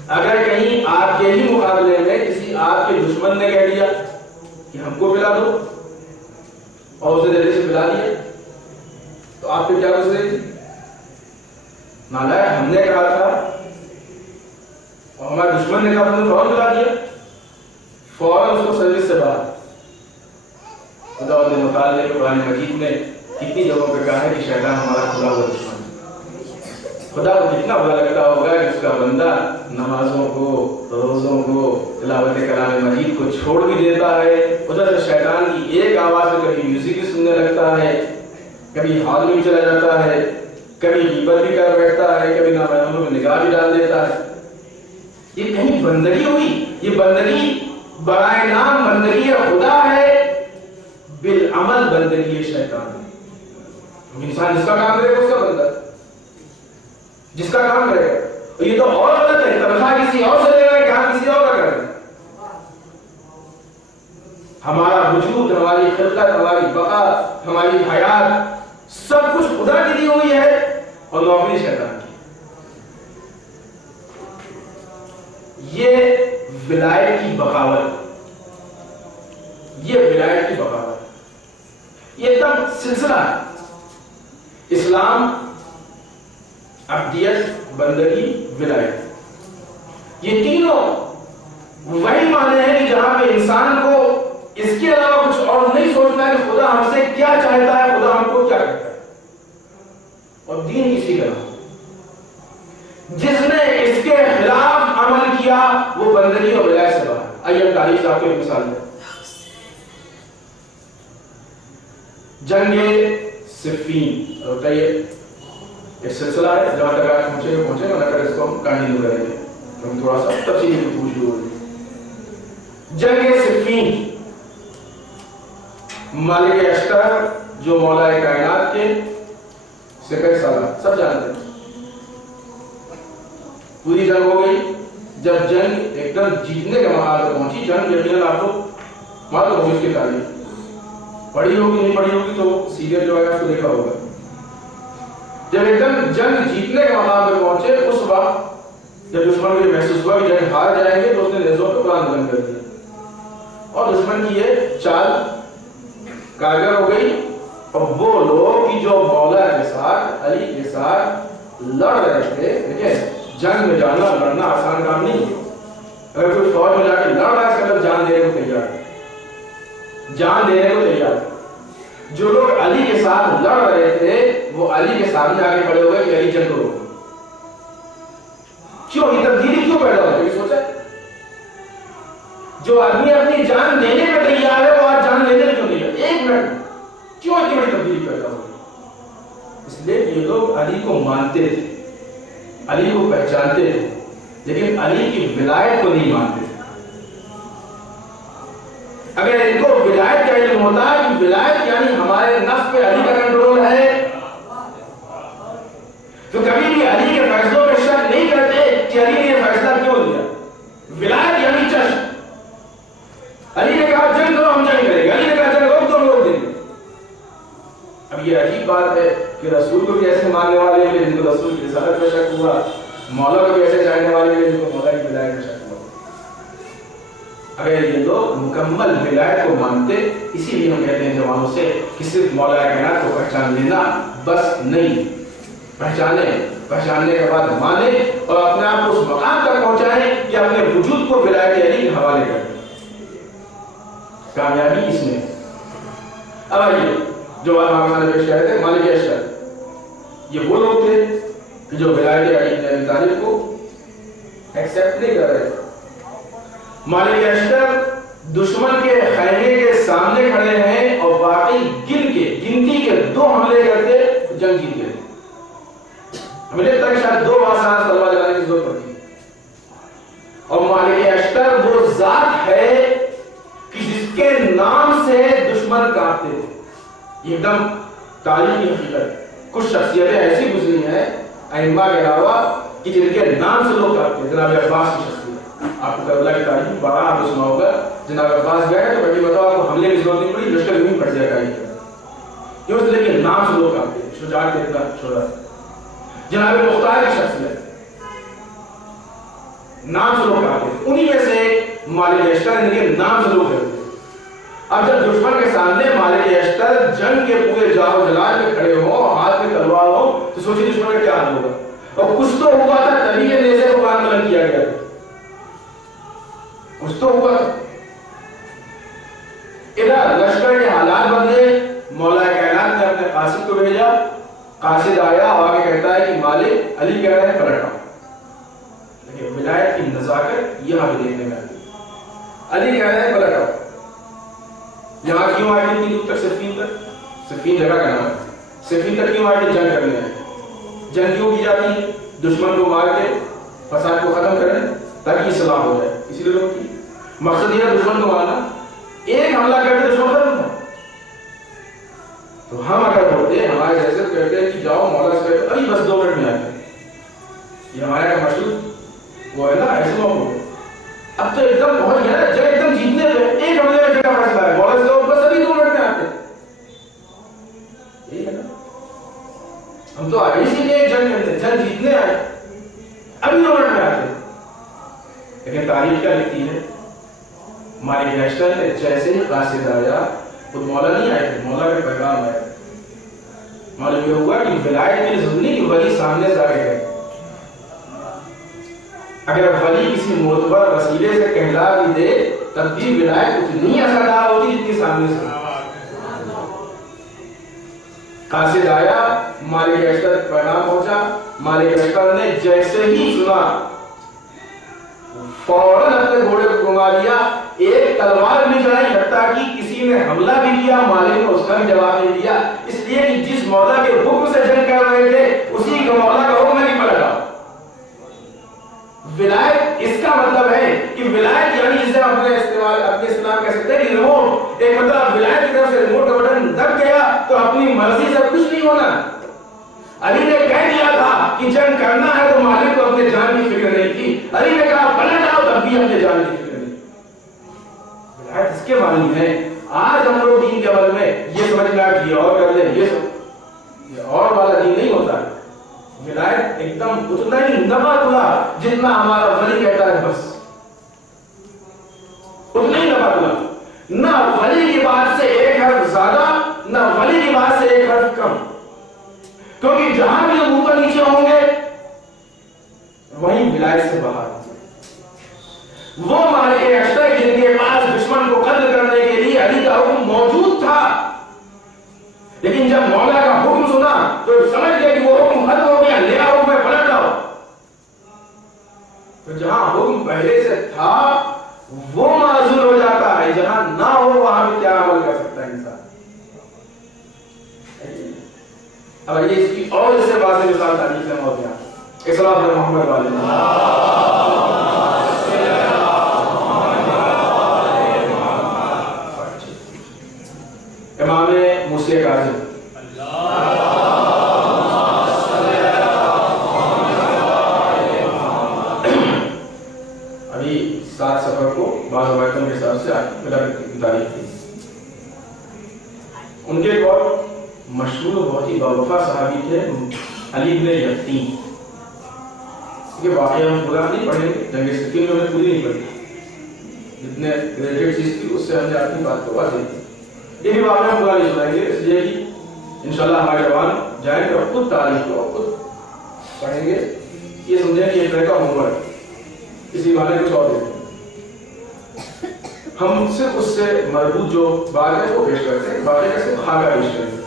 اگر کہیں آپ کے ہی مقابلے میں کسی آپ کے دشمن نے کہہ دیا کہ ہم کو پلا دو اور اسے جلدی سے پلا دیا تو آپ پہ کیا گزرے گی؟ نالائق, ہم نے کہا تھا اور ہمارے دشمن نے کہا تم نے فوراً پلا دیا, فوراً اس کو سروس سے باہر. خدا نے مطالعے کے قرآن مجید میں کتنی جگہوں پہ کہا ہے کہ شیطان ہمارا کھلا ہوا دشمن ہے. خدا کو کتنا برا لگتا ہوگا کہ اس کا بندہ نمازوں کو، روزوں کو، تلاوت کلام مجید کو چھوڑ بھی دیتا ہے، ادھر سے شیطان کی ایک آواز میں کبھی میوزک بھی سننے لگتا ہے، کبھی ہال میں چلا جاتا ہے، کبھی غیبت بھی کر بیٹھتا ہے، کبھی نامحرموں میں نگاہ بھی ڈال دیتا ہے۔ یہ کہیں بندگی ہوئی؟ یہ بندگی برائے نام بندگی خدا ہے، بالعمل بندگی شیطان ہے۔ انسان جس کا کام کرے گا اس کا بندہ، جس کا کام کرے گا۔ اور یہ تو اور غلط ہے، تنخواہ کسی اور سے لے رہا ہے، کام کسی اور کا کر رہا ہے۔ ہمارا وجود، ہماری خلقت، ہماری بقا، ہماری حیات سب کچھ خدا کی دی ہوئی ہے اور نوکری شیطان کی۔ یہ ولایت کی بغاوت، یہ ولایت کی بغاوت، یہ ایک دم سلسلہ ہے۔ اسلام، عبدیت، بندگی، ولایت، یہ تینوں وہی معنی ہیں کہ جہاں پہ انسان کو اس کے علاوہ کچھ اور نہیں سوچنا ہے کہ خدا ہم سے کیا چاہتا ہے، خدا ہم کو کیا کرتا ہے۔ اور دین کسی کا نام، جس نے اس کے خلاف عمل کیا وہ بندگی اور ولایت سے باہر۔ آئیے ہم تاریخ سے آپ کو ایک مثال دیں۔ جنگ صفین، اور بتائیے ایک سلسلہ ہے، جہاں تک آپ پہنچے گا، نہ اس کو ہم کنٹینیو کریں گے، ہم تھوڑا سا تفصیلی پوچھ لوں۔ جنگ صفین، مالک اشتر جو مولا کائنات کے سپہ سالار، سب جانتے ہیں۔ پوری جنگ ہو گئی، جب جنگ ایک دم جیتنے کے مقام پر پہنچی، جنگ یقیناً آپ کو معلوم ہوگی اس کی تاریخ، پڑھی ہوگی نہیں پڑھی ہوگی تو سیریل جو ہے اس کو دیکھا ہوگا۔ جب ایک دم جنگ جیتنے کے مقام پہ پہنچے، اس وقت جب دشمن کو یہ محسوس ہوا کہ جنگ ہار جائیں گے تو اس نے نیزوں پہ قرآن بلند کر دیا، اور دشمن کی یہ چال کارگر ہو گئی۔ اور وہ لوگ کی جو مولا کے ساتھ، علی کے ساتھ لڑ رہے تھے، دیکھیں جنگ میں جانا لڑنا آسان کام نہیں ہے۔ اگر کوئی فوج میں جا کے لڑ رہا ہے، اس کا مطلب جان دینے کو تیار ہے، جان دینے کو تیار ہے۔ جو لوگ علی کے ساتھ لڑ رہے تھے وہ علی کے سامنے آگے کھڑے ہوئے کہ علی جنگ کرو۔ کیوں یہ تبدیلی کیوں پیدا ہوئی؟ سوچا جو آدمی اپنی جان دینے میں تیار ہے وہ آج جان لینے میں کیوں نہیں ہے؟ ایک منٹ کیوں اتنی بڑی تبدیلی پیدا ہوئی؟ اس لیے یہ لوگ علی کو مانتے تھے، علی کو پہچانتے تھے، لیکن علی کی ولایت کو نہیں مانتے تھے۔ اگر ان کو ولایت کا علم ہوتا ہے کہ ولایت یعنی ہمارے نفس پہ علی کا کنٹرول ہے، تو کبھی بھی علی کے فیصلوں پہ شک نہیں کرتے کہ علی نے یہ فیصلہ کیوں لیا۔ ولایت یعنی چشم، علی نے کہا جنگ کرو ہم جنگ کریں گے، علی نے کہا جنگ روک دو ہم روک دیں گے۔ اب یہ عجیب بات ہے کہ رسول کو بھی ایسے ماننے والے ہیں جن کو رسول کی رسالت میں شک ہوا، مولا کو بھی ایسے جاننے والے ہیں جن کو مولا کی ولایت میں شک ہوا۔ اگر یہ لوگ مکمل ولایت کو مانتے، اسی لیے ہم کہتے ہیں جوانوں سے کہ صرف مولا کائنات کو پہچان لینا بس نہیں، پہچاننے کے بعد مانے اور اپنے آپ کو اس مقام تک پہنچائیں کہ اپنے وجود کو ولایت علی کے حوالے کر دیں۔ کامیابی اس میں۔ اب آئیے جو نے پیش کہے تھے مالک اشتر، یہ وہ لوگ تھے کہ جو ولایت علی بن ابی طالب کو ایکسپٹ نہیں کر رہے۔ مالک اشتر دشمن کے خیمے کے سامنے کھڑے ہیں اور واقعی گنتی کے 2 حملے کرتے جنگ جیت گئے۔ ہمیں لگتا ہے کہ شاید 2 بار ساتھ تلوار چلانے کی ضرورت پڑتی۔ اور مالک اشتر وہ ذات ہے کہ جس کے نام سے دشمن کانپتے تھے۔ یہ ایک دم تاریخی حقیقت، کچھ شخصیتیں ایسی گزری ہیں ائمہ کے علاوہ کہ جن کے نام سے لوگ کانپتے ہیں۔ جناب عباس کی شخصیت، آپ کو کربلا کی تاریخ بارہ آپ کو سنا ہوگا۔ جناب عباس گئے تو بڑی بتاؤ آپ کو حملے کی ضرورت نہیں پڑی، لشکر یوں ہی پھٹ جائے گا۔ کیوں؟ اس لیے کہ نام سے لوگ کانپتے ہیں، شجاعت اتنا چھوڑا۔ جناب مختار کی شخصیت، نام سے لوگ کانپتے ہیں، انہی میں سے مالک اشتر ان کے نام سے لوگ کرتے ہیں۔ اب جب دشمن کے سامنے مالک اشتر جنگ کے پورے جار و جلال میں کھڑے ہوں، ہاتھ میں تلوار ہو، تو سوچیں دشمن کا کیا حال ہوگا۔ اور کچھ تو ہوا تھا تبھی یہ نیزے کو قرآن بلند کیا گیا تھا، کچھ تو ہوا تھا۔ ادھر لشکر کے حالات بدلے، مولا کائنات نے اپنے قاصد کو بھیجا، قاصد آیا اور آگے کہتا ہے کہ مالک علی کہہ رہے ہیں پلٹ آؤ. لیکن ولایت کی نزاکت یہاں بھی دیکھنے میں آتی ہے. علی کہہ رہے ہیں پلٹ آؤ. یہاں کیوں آئے اتنی دور تک صفین تک؟ صفین جگہ کا نام ہے. صفین تک کیوں آئے جنگ کرنے آئے؟ جنگ کیوں کی جاتی ہے؟ دشمن کو مار کے فساد کو ختم کریں تاکہ اصلاح ہو جائے. اسی لیے لوگ کی مقصد یہ ہے دشمن کو مارنا. ایک حملہ کر کے دشمن ختم تھا. تو ہم اگر ہوتے ہمارے جیسے کہتے ہیں کہ جاؤ مولا سے کہتے ابھی بس 2 منٹ میں آتے. یہ ہمارے کا مشہور وہ ہے نا ایسے موقع. اب تو ایک دم پہنچ گیا جب ایک دم جیتنے پہ ایک حملے میں جگہ فیصلہ ہے مولا سے بس ابھی 2 منٹ میں آتے. یہی ہے نا. ہم تو آگے سے ایک جنگ جیتنے آئے ابھی 2 منٹ میں آتے. لیکن تاریخ کیا لکھتی ہے؟ مالک اشتر نے جیسے ہی قاصد آیا خود مولا نہیں آئے تھے, مولا کے پیغام آئے. معلوم یہ ہوا کہ ولایت کی ضروری کہ ولی سامنے سے آگے گئے. اگر ولی کسی معتبر وسیلے سے کہلا بھی دے تب بھی ولایت اتنی اثردار ہوتی جتنی سامنے سے. قاصد آیا, مالک اشتر پیغام پہنچا. مالک اشتر نے جیسے ہی سنا فوراً اپنے گھوڑے کو گھما لیا. ایک تلوار بھی چلائی, حتیٰ کہ کسی نے حملہ بھی کیا, مالک نے اس کا بھی جواب نہیں دیا. اس لیے کہ جس مولا کے حکم سے جنگ کر رہے تھے اسی کا مولا کا حکم نہیں پلٹا. ولایت اس کا مطلب ہے کہ ولایت یعنی جسے اپنے اسلام کہہ سکتے ہیں کہ ریموٹ. ایک مطلب ولایت کی طرف سے ریموٹ کا بٹن دب گیا تو اپنی مرضی سے کچھ نہیں ہونا. علی نے کہہ دیا تھا کہ جنگ کرنا ہے تو مالک کو اپنے جان کی فکر نہیں تھی. علی نے کہا پلٹ آؤ تب بھی اپنے جان کی فکر نہیں. ولایت اس کے معنی ہے. آج ہم لوگ دین کے عمل میں یہ سمجھنا کہ یہ اور کر لیں, یہ اور والا دین نہیں ہوتا ہے. ولایت ایک دم اتنا ہی نبا تلا جتنا ہمارا ولی کہتا ہے, بس اتنا ہی نبا تلا. نہ ولی کی بات سے ایک حرف زیادہ نہ ولی کی بات سے ایک حرف کم. کیونکہ جہاں بھی لوگ اوپر نیچے ہوں گے وہیں ولایت سے باہر. وہ مالک اشتر جن کے پاس دشمن کو قتل کرنے کے لیے علی کا حکم موجود تھا, لیکن جب مولا کا حکم سنا تو سمجھ گئے کہ وہ حکم ختم ہو گیا, نیا حکم ہے پلٹ آؤ. تو جہاں حکم پہلے سے تھا وہ معذور ہو جاتا ہے, جہاں نہ ہو وہاں بھی کیا عمل کر سکتا ہے انسان. اب یہ اس کی اور اس سے بات مثال تاریخ سے موت گیا. اسلام پر محمد والے امام موسیٰ کاظم ابھی 7 سفر کو بعض روایتوں کے حساب سے تاریخ تھی. ان کے ایک اور مشہور بہت ہی باوفا صحابی تھے علی بن یقطین. یہ واقعہ ہم پورا نہیں پڑھیں گے, جنگ صفین میں ہمیں پوری نہیں پڑھی, جتنے ریلیٹڈ چیز تھی اس سے ہم نے اپنی بات کو واضح کی. یہ بھی واقعہ ہم پورا نہیں سنائیں گے, اس لیے کہ انشاءاللہ ہمارے جوان جائیں گے اور خود تاریخ کو خود پڑھیں گے. یہ سمجھیں کہ ایک طرح کا ہوم ورک, اسی بارے کچھ اور دیتے ہیں. ہم صرف اس سے مربوط جو بات ہے وہ پیش کرتے ہیں, باقی کا صرف خاکہ پیش کریں گے.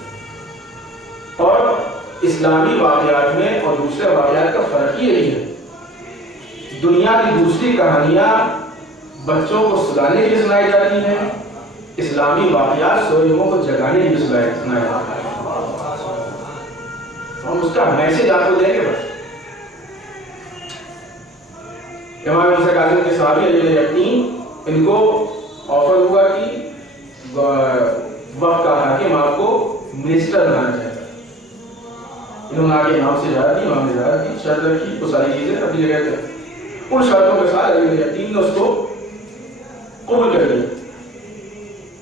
اور اسلامی واقعات میں اور دوسرے واقعات کا فرق ہی یہی ہے. دنیا کی دوسری کہانیاں بچوں کو سنانے کے لیے سنائی جاتی ہیں, اسلامی واقعات سوئموں کو جگانے کے لیے سنائے جاتے ہیں. ہم اس کا میسج آپ کو دیں گے. بس امام موسیٰ کاظم کے صحابی علی بن یقطین, ان کو آفر ہوا کہ وقت کا حاکم آپ کو منسٹر بنانا چاہتا ہے. انہوں نے آگے نام سے اجازت دی, امام نے اجازت دی, شرط رکھی, وہ ساری چیزیں اپنی جگہ تھے. ان شرطوں کے ساتھ علی بن یقطین نے اس کو قبول کر لیا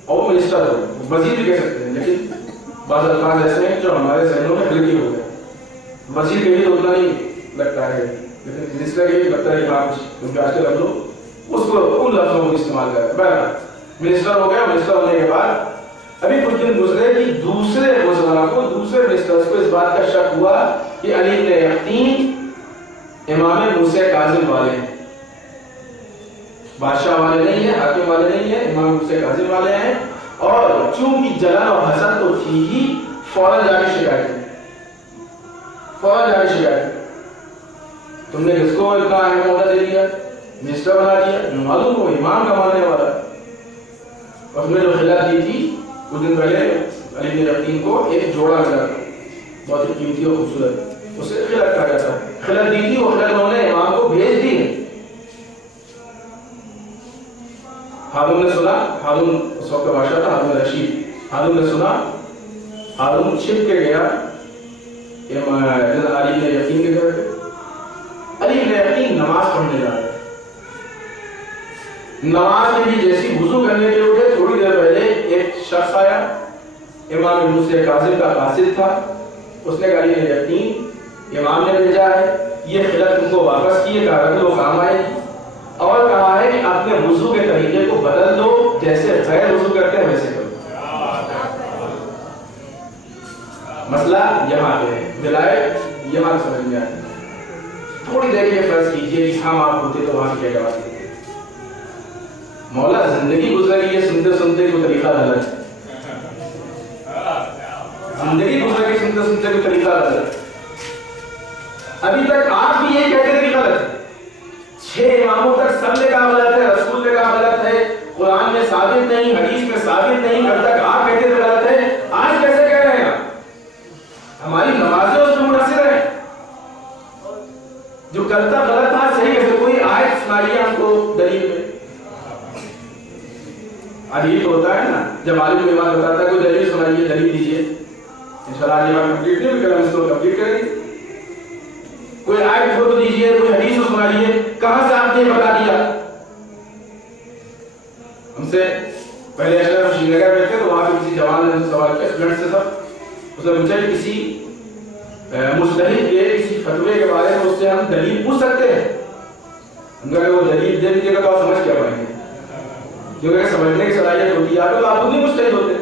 اور وہ منسٹر ہو گئے, وزیر بھی کہہ سکتے ہیں, لیکن بعض الفاظ ایسے ہیں جو ہمارے ذہنوں میں ہلکی ہو گئے. وزیر کے لیے تو اتنا نہیں لگتا ہے, لیکن منسٹر کے لیے لگتا ہے کہ ہاں کچھ, کیونکہ آج کل ہم لوگ اس کو ان لفظوں کو استعمال کرتے ہیں. بہرحال منسٹر ہو گیا. منسٹر ہونے کے بعد ابھی کچھ دن گزرے کہ دوسرے وزراء کو, دوسرے منسٹرز کو اس بات کا شک ہوا کہ علی بن یقطین امام موسیٰ کاظم والے ہیں, بادشاہ والے نہیں ہیں, حاکم والے نہیں ہیں, امام موسیٰ کاظم والے ہیں. اور چونکہ جلن اور حسد تو تھی ہی, فوراً جا کے شکایت کی. فوراً جا کے شکایت، تم نے کس کو اتنا اہم عہدہ دے دیا، منسٹر بنا دیا، جو معلوم ہو امام کا ماننے والا ہے. اور تم نے جو خلعت دی تھی کچھ دن پہلے علی بن یقین کو ایک جوڑا ملا بہت ہی قیمتی اور خوبصورت، اسے خلعت کہا جاتا ہے. خلعت دی تھی، وہ خلعت انہوں نے امام کو بھیج دی. ہارون نے سنا، ہارون اس وقت کا بادشاہ تھا ہارون رشید، ہارون نے سنا، ہارون چھپ کے گیا علی بن یقین کے گھر پہ. علی بن یقین نماز پڑھنے جا رہے، نماز کے لیے جیسی وضو کرنے کے لیے تھوڑی دیر پہلے ایک شخص آیا، امام موسیٰ کاظم کا قاصد تھا. اس نے کہا علی بن یقین امام نے بھیجا ہے، یہ خلعت تم کو واپس کیے کہا رکھ لو کام آئے گی، اور کہا ہے کہ اپنے وضو کے طریقے کو بدل دو، جیسے غیر وضو کرتے ہیں ویسے کرو. مسئلہ یہاں پہ ہے، ولایت یہاں سمجھ میں آتی ہے. تھوڑی دیر کے فرض کیجئے کہ ہم آپ ہوتے تو وہاں کیا جواب دیتے. مولا زندگی گزری ہے سنتے سنتے کوئی طریقہ غلط ہے، زندگی گزر کے سنتے سنتے کوئی طریقہ غلط ہے. ابھی تک آپ بھی یہ کہتے تھے کہ غلط ہے، 6 اماموں تک سب نے کہا غلط ہے، رسول نے کہا غلط ہے، قرآن میں ثابت نہیں، حدیث میں ثابت نہیں، اب تک آپ کہتے تھے غلط ہے، آج کیسے کہہ رہے ہیں آپ؟ ہماری نمازیں اس میں منحصر ہیں. جو کرتا غلط تھا صحیح ہے، کوئی آیت سنائیے ہم کو دلیل میں. علی تو ہوتا ہے نا، جب عالم یہ بات بتاتا ہے کوئی دلیل سنائیے، دلیل دیجیے، انشاءاللہ یہ بات کمپلیٹ نہیں کریں، اس کو کمپلیٹ کریں گے. کوئی آیت ہو تو دیجیے، کوئی حدیث سنائیے، کہاں سے آپ نے بتا دیا؟ ہم سے پہلے اشرف شری نگر میں تھے تو وہاں پہ کسی جوان نے سوال کیا اسٹوڈنٹ سے، سب اس نے پوچھا کہ کسی مجتہد کے کسی فتوے کے بارے میں اس سے ہم دلیل پوچھ سکتے ہیں؟ ان کا وہ دلیل دے دیجیے گا تو آپ سمجھ کیا پائیں گے، کیونکہ سمجھنے کی صلاحیت ہوتی ہے آپ تو آپ خود نہیں مجتہد ہوتے.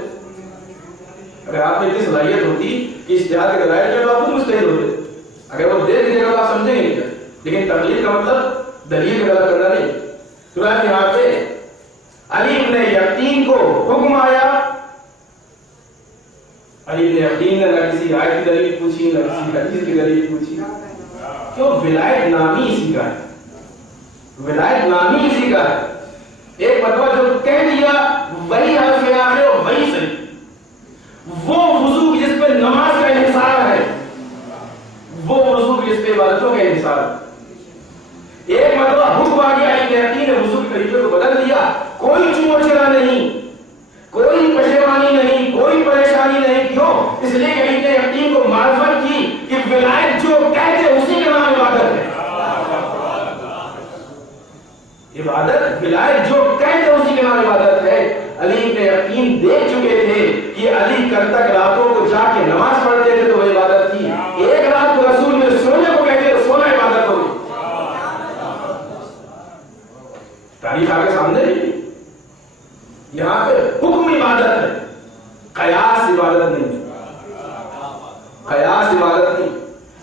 اگر آپ میں اتنی صلاحیت ہوتی کہ اجتہاد کے دلائل میں تو آپ خود مجتہد ہوتے. اگر وہ دے دیجیے گا تو آپ سمجھیں گے کیا. لیکن تقلید کا مطلب دلیل کا غلط کرنا نہیں. چنانچہ یہاں پہ علی بن یقین کو حکم آیا، علی بن یقین نے نہ کسی آیت کی دلیل پوچھی نہ کسی حدیث کی دلیل پوچھی. کیوں؟ ولایت نامی اسی کا ہے، ولایت نامی اسی کا ہے. ایک مرتبہ جو کہہ دیا وہی حرف آخر اور وہی صحیح. وہ وضو جس پہ نماز کا انحصار ہے، وہ وضو جس پہ عبادتوں کا انحصار ہے. ایک مرتبہ حکم آ گیا، علی بن یقین نے وضو کے طریقے کو بدل دیا. کوئی چوٹ چرا نہیں، کوئی پشیمانی نہیں، کوئی پریشانی نہیں. کیوں؟ اس لیے کہ علی بن یقین کو معرفت کی کہ ولایت جو کہتے اسی کا نام عبادت ہے. عبادت ولایت جو کہتے اسی کا نام عبادت ہے. علی بن یقین دیکھ چکے تھے کہ علی کل تک راتوں کو جا کے نماز پڑھتے تھے تو وہ عبادت تھی. ایک رات کو رسول نے سونے کو کہتے تو سونا عبادت ہوگی. تاریخ آگے سامنے نہیں. یہاں پہ حکم عبادت ہے، قیاس عبادت نہیں، قیاس عبادت نہیں،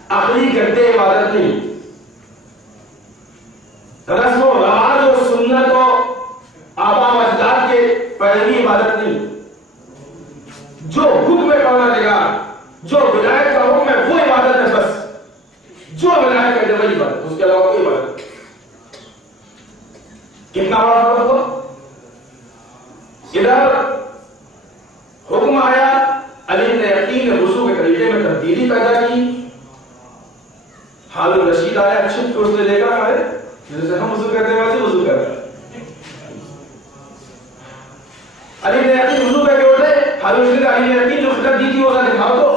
عقلی گڈے عبادت نہیں، رسم و رواج اور سنت و آبا و اجداد کے پیروی عبادت نہیں. جو حکم پڑھنا دے گا، جو ولایت کا حکم ہے وہ عبادت ہے. بس جو ولایت کا وہی عبادت، اس کے علاوہ کوئی عبادت. کتنا بڑا فرق ہوا. ادھر حکم آیا، علی بن یقین نے وضو کے طریقے میں تبدیلی پیدا کی. ہارون رشید آیا، چھپ کے اس نے دیکھا ہے جیسے ہم وضو کرتے ہیں ویسے وضو کر رہے ہیں. علی بن یقین وضو کر کے اٹھے، ہارون رشید علی بن یقین جو خطب دی تھی وہ ذرا دکھاؤ تو.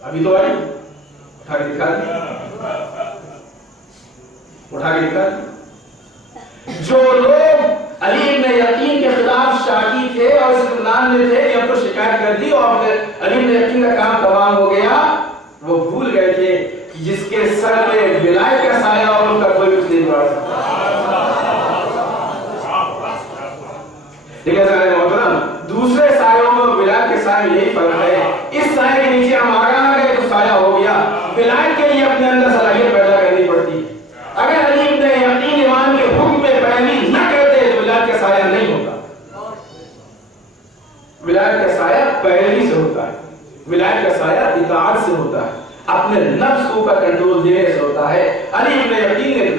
ابھی تو آئی اٹھا کے دکھا دی، اٹھا کے دکھا دی. جو لوگ علی بن یقین کے خلاف شاکی تھے اور استدلال میں تھے، یہ تو شکایت کر دی اور علی بن یقین کا کام تمام ہو گیا. وہ بھول گئے تھے کہ جس کے سر میں ولایت کا سایہ اور ان کا کوئی کچھ نہیں پڑا سکتا. ٹھیک ہے محترم، دوسرے سایوں میں ولایت کے سائے میں یہی فرق ہے. اس سائے کے نیچے ہم آگاہ گئے تو سایہ ہو گیا. ولایت کے لیے اپنے اندر صلاحیت پیدا کرنی پڑتی. اگر علی بن یقین امام کے حکم میں پیروی نہ کرتے تو ولایت کا سایہ نہیں ہوتا. ولایت کا سایہ پیروی سے ہوتا ہے، ولایت کا سایہ اطاعت سے ہوتا ہے. اپنے نفس کو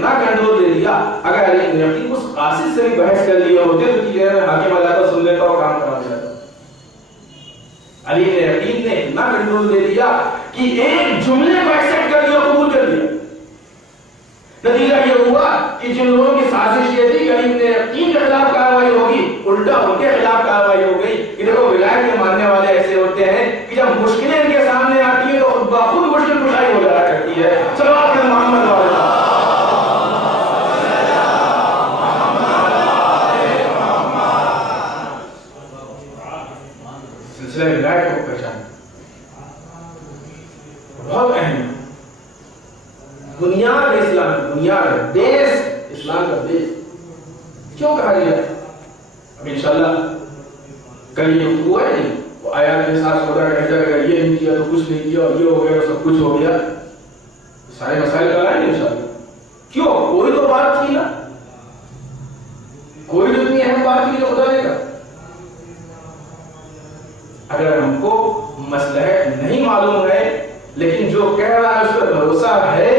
اتنا کنٹرول دے دیا. اگر علی ابن یقین اس قاصد سے بھی بحث کر لیے ہوتے تو کہ میں حاکم آ جاتا, سن لیتا اور کام کرا جاتا. علی ابن یقین نے اتنا کنٹرول دے دیا کہ ایک جملے کو ایکسپٹ کر لیا, قبول کر لیا. نتیجہ یہ ہوا کہ جن لوگوں کی سازش یہ تھی کہ علی ابن یقین کے خلاف کارروائی ہوگی, الٹا ان کے خلاف کارروائی ہو گئی. کہ دیکھو ولایت کے ماننے والے ایسے ہوتے ہیں کہ جب مشکلیں ان کے سامنے آتی ہیں تو خود بخود مشکل کشائی ہو جایا کرتی ہے. صلوات علی محمد وعلیہ سلسلہ ولایت کو پہچانا بہت اہم ہے. بنیاد اسلام, بنیاد بیس اسلام کا بیس کیوں کہا گیا ہے؟ اب انشاءاللہ کل یہ گفتگو ہے نہیں, وہ آیات کے ساتھ سودا کہتا ہے اگر یہ نہیں کیا تو کچھ نہیں کیا, اور یہ ہو گیا تو سب کچھ ہو گیا. سارے مسائل کل آئیں گے انشاءاللہ. کیوں؟ کوئی تو بات تھی نا, کوئی تو اتنی اہم بات تھی جو خدا نے کہا. اگر ہم کو مصلحت نہیں معلوم ہے لیکن جو کہہ رہا ہے اس پر بھروسہ ہے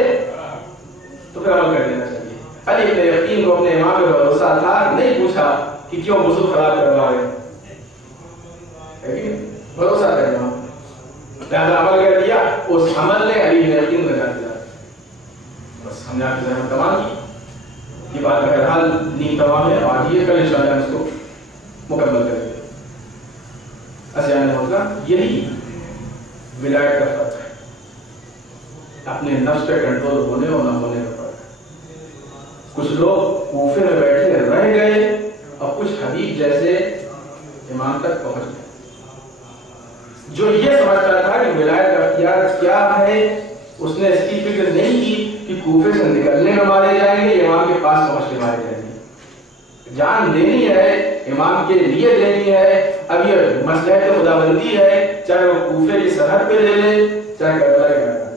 تو پھر عمل کر دینا چاہیے. علی ابن یقین کو اپنے امام پر بھروسہ تھا, نہیں پوچھا کہ کیوں وضو خراب کروا رہے ہیں, بھروسہ کرنا, لہذا عمل کر دیا. اس عمل نے علی ابن یقین کو جان دیا. بس ہم نے آپ کی زحمت تمام کی. یہ بات بہرحال نیم تمام ہے, آج یہ کل انشاءاللہ اس کو مکمل کریں گے. اسیان ہوگا یہی ولایت کا فرق ہے, اپنے نفس پہ کنٹرول ہونے اور نہ ہونے کا فرق ہے. کچھ لوگ کوفے میں بیٹھے رہ گئے اور کچھ حبیب جیسے امام تک پہنچ گئے. جو یہ سمجھتا تھا کہ ولایت کا اختیار کیا ہے, اس نے اس کی فکر نہیں کی کہ کوفے سے نکلنے میں مارے جائیں گے, امام کے پاس پہنچ کے مارے جائیں گے. جان دینی ہے, امام کے لیے دینی ہے. اب یہ مصلحت خداوندی ہے, چاہے وہ کوفے کی سرحد پہ لے لے چاہے کربلا کے میدان.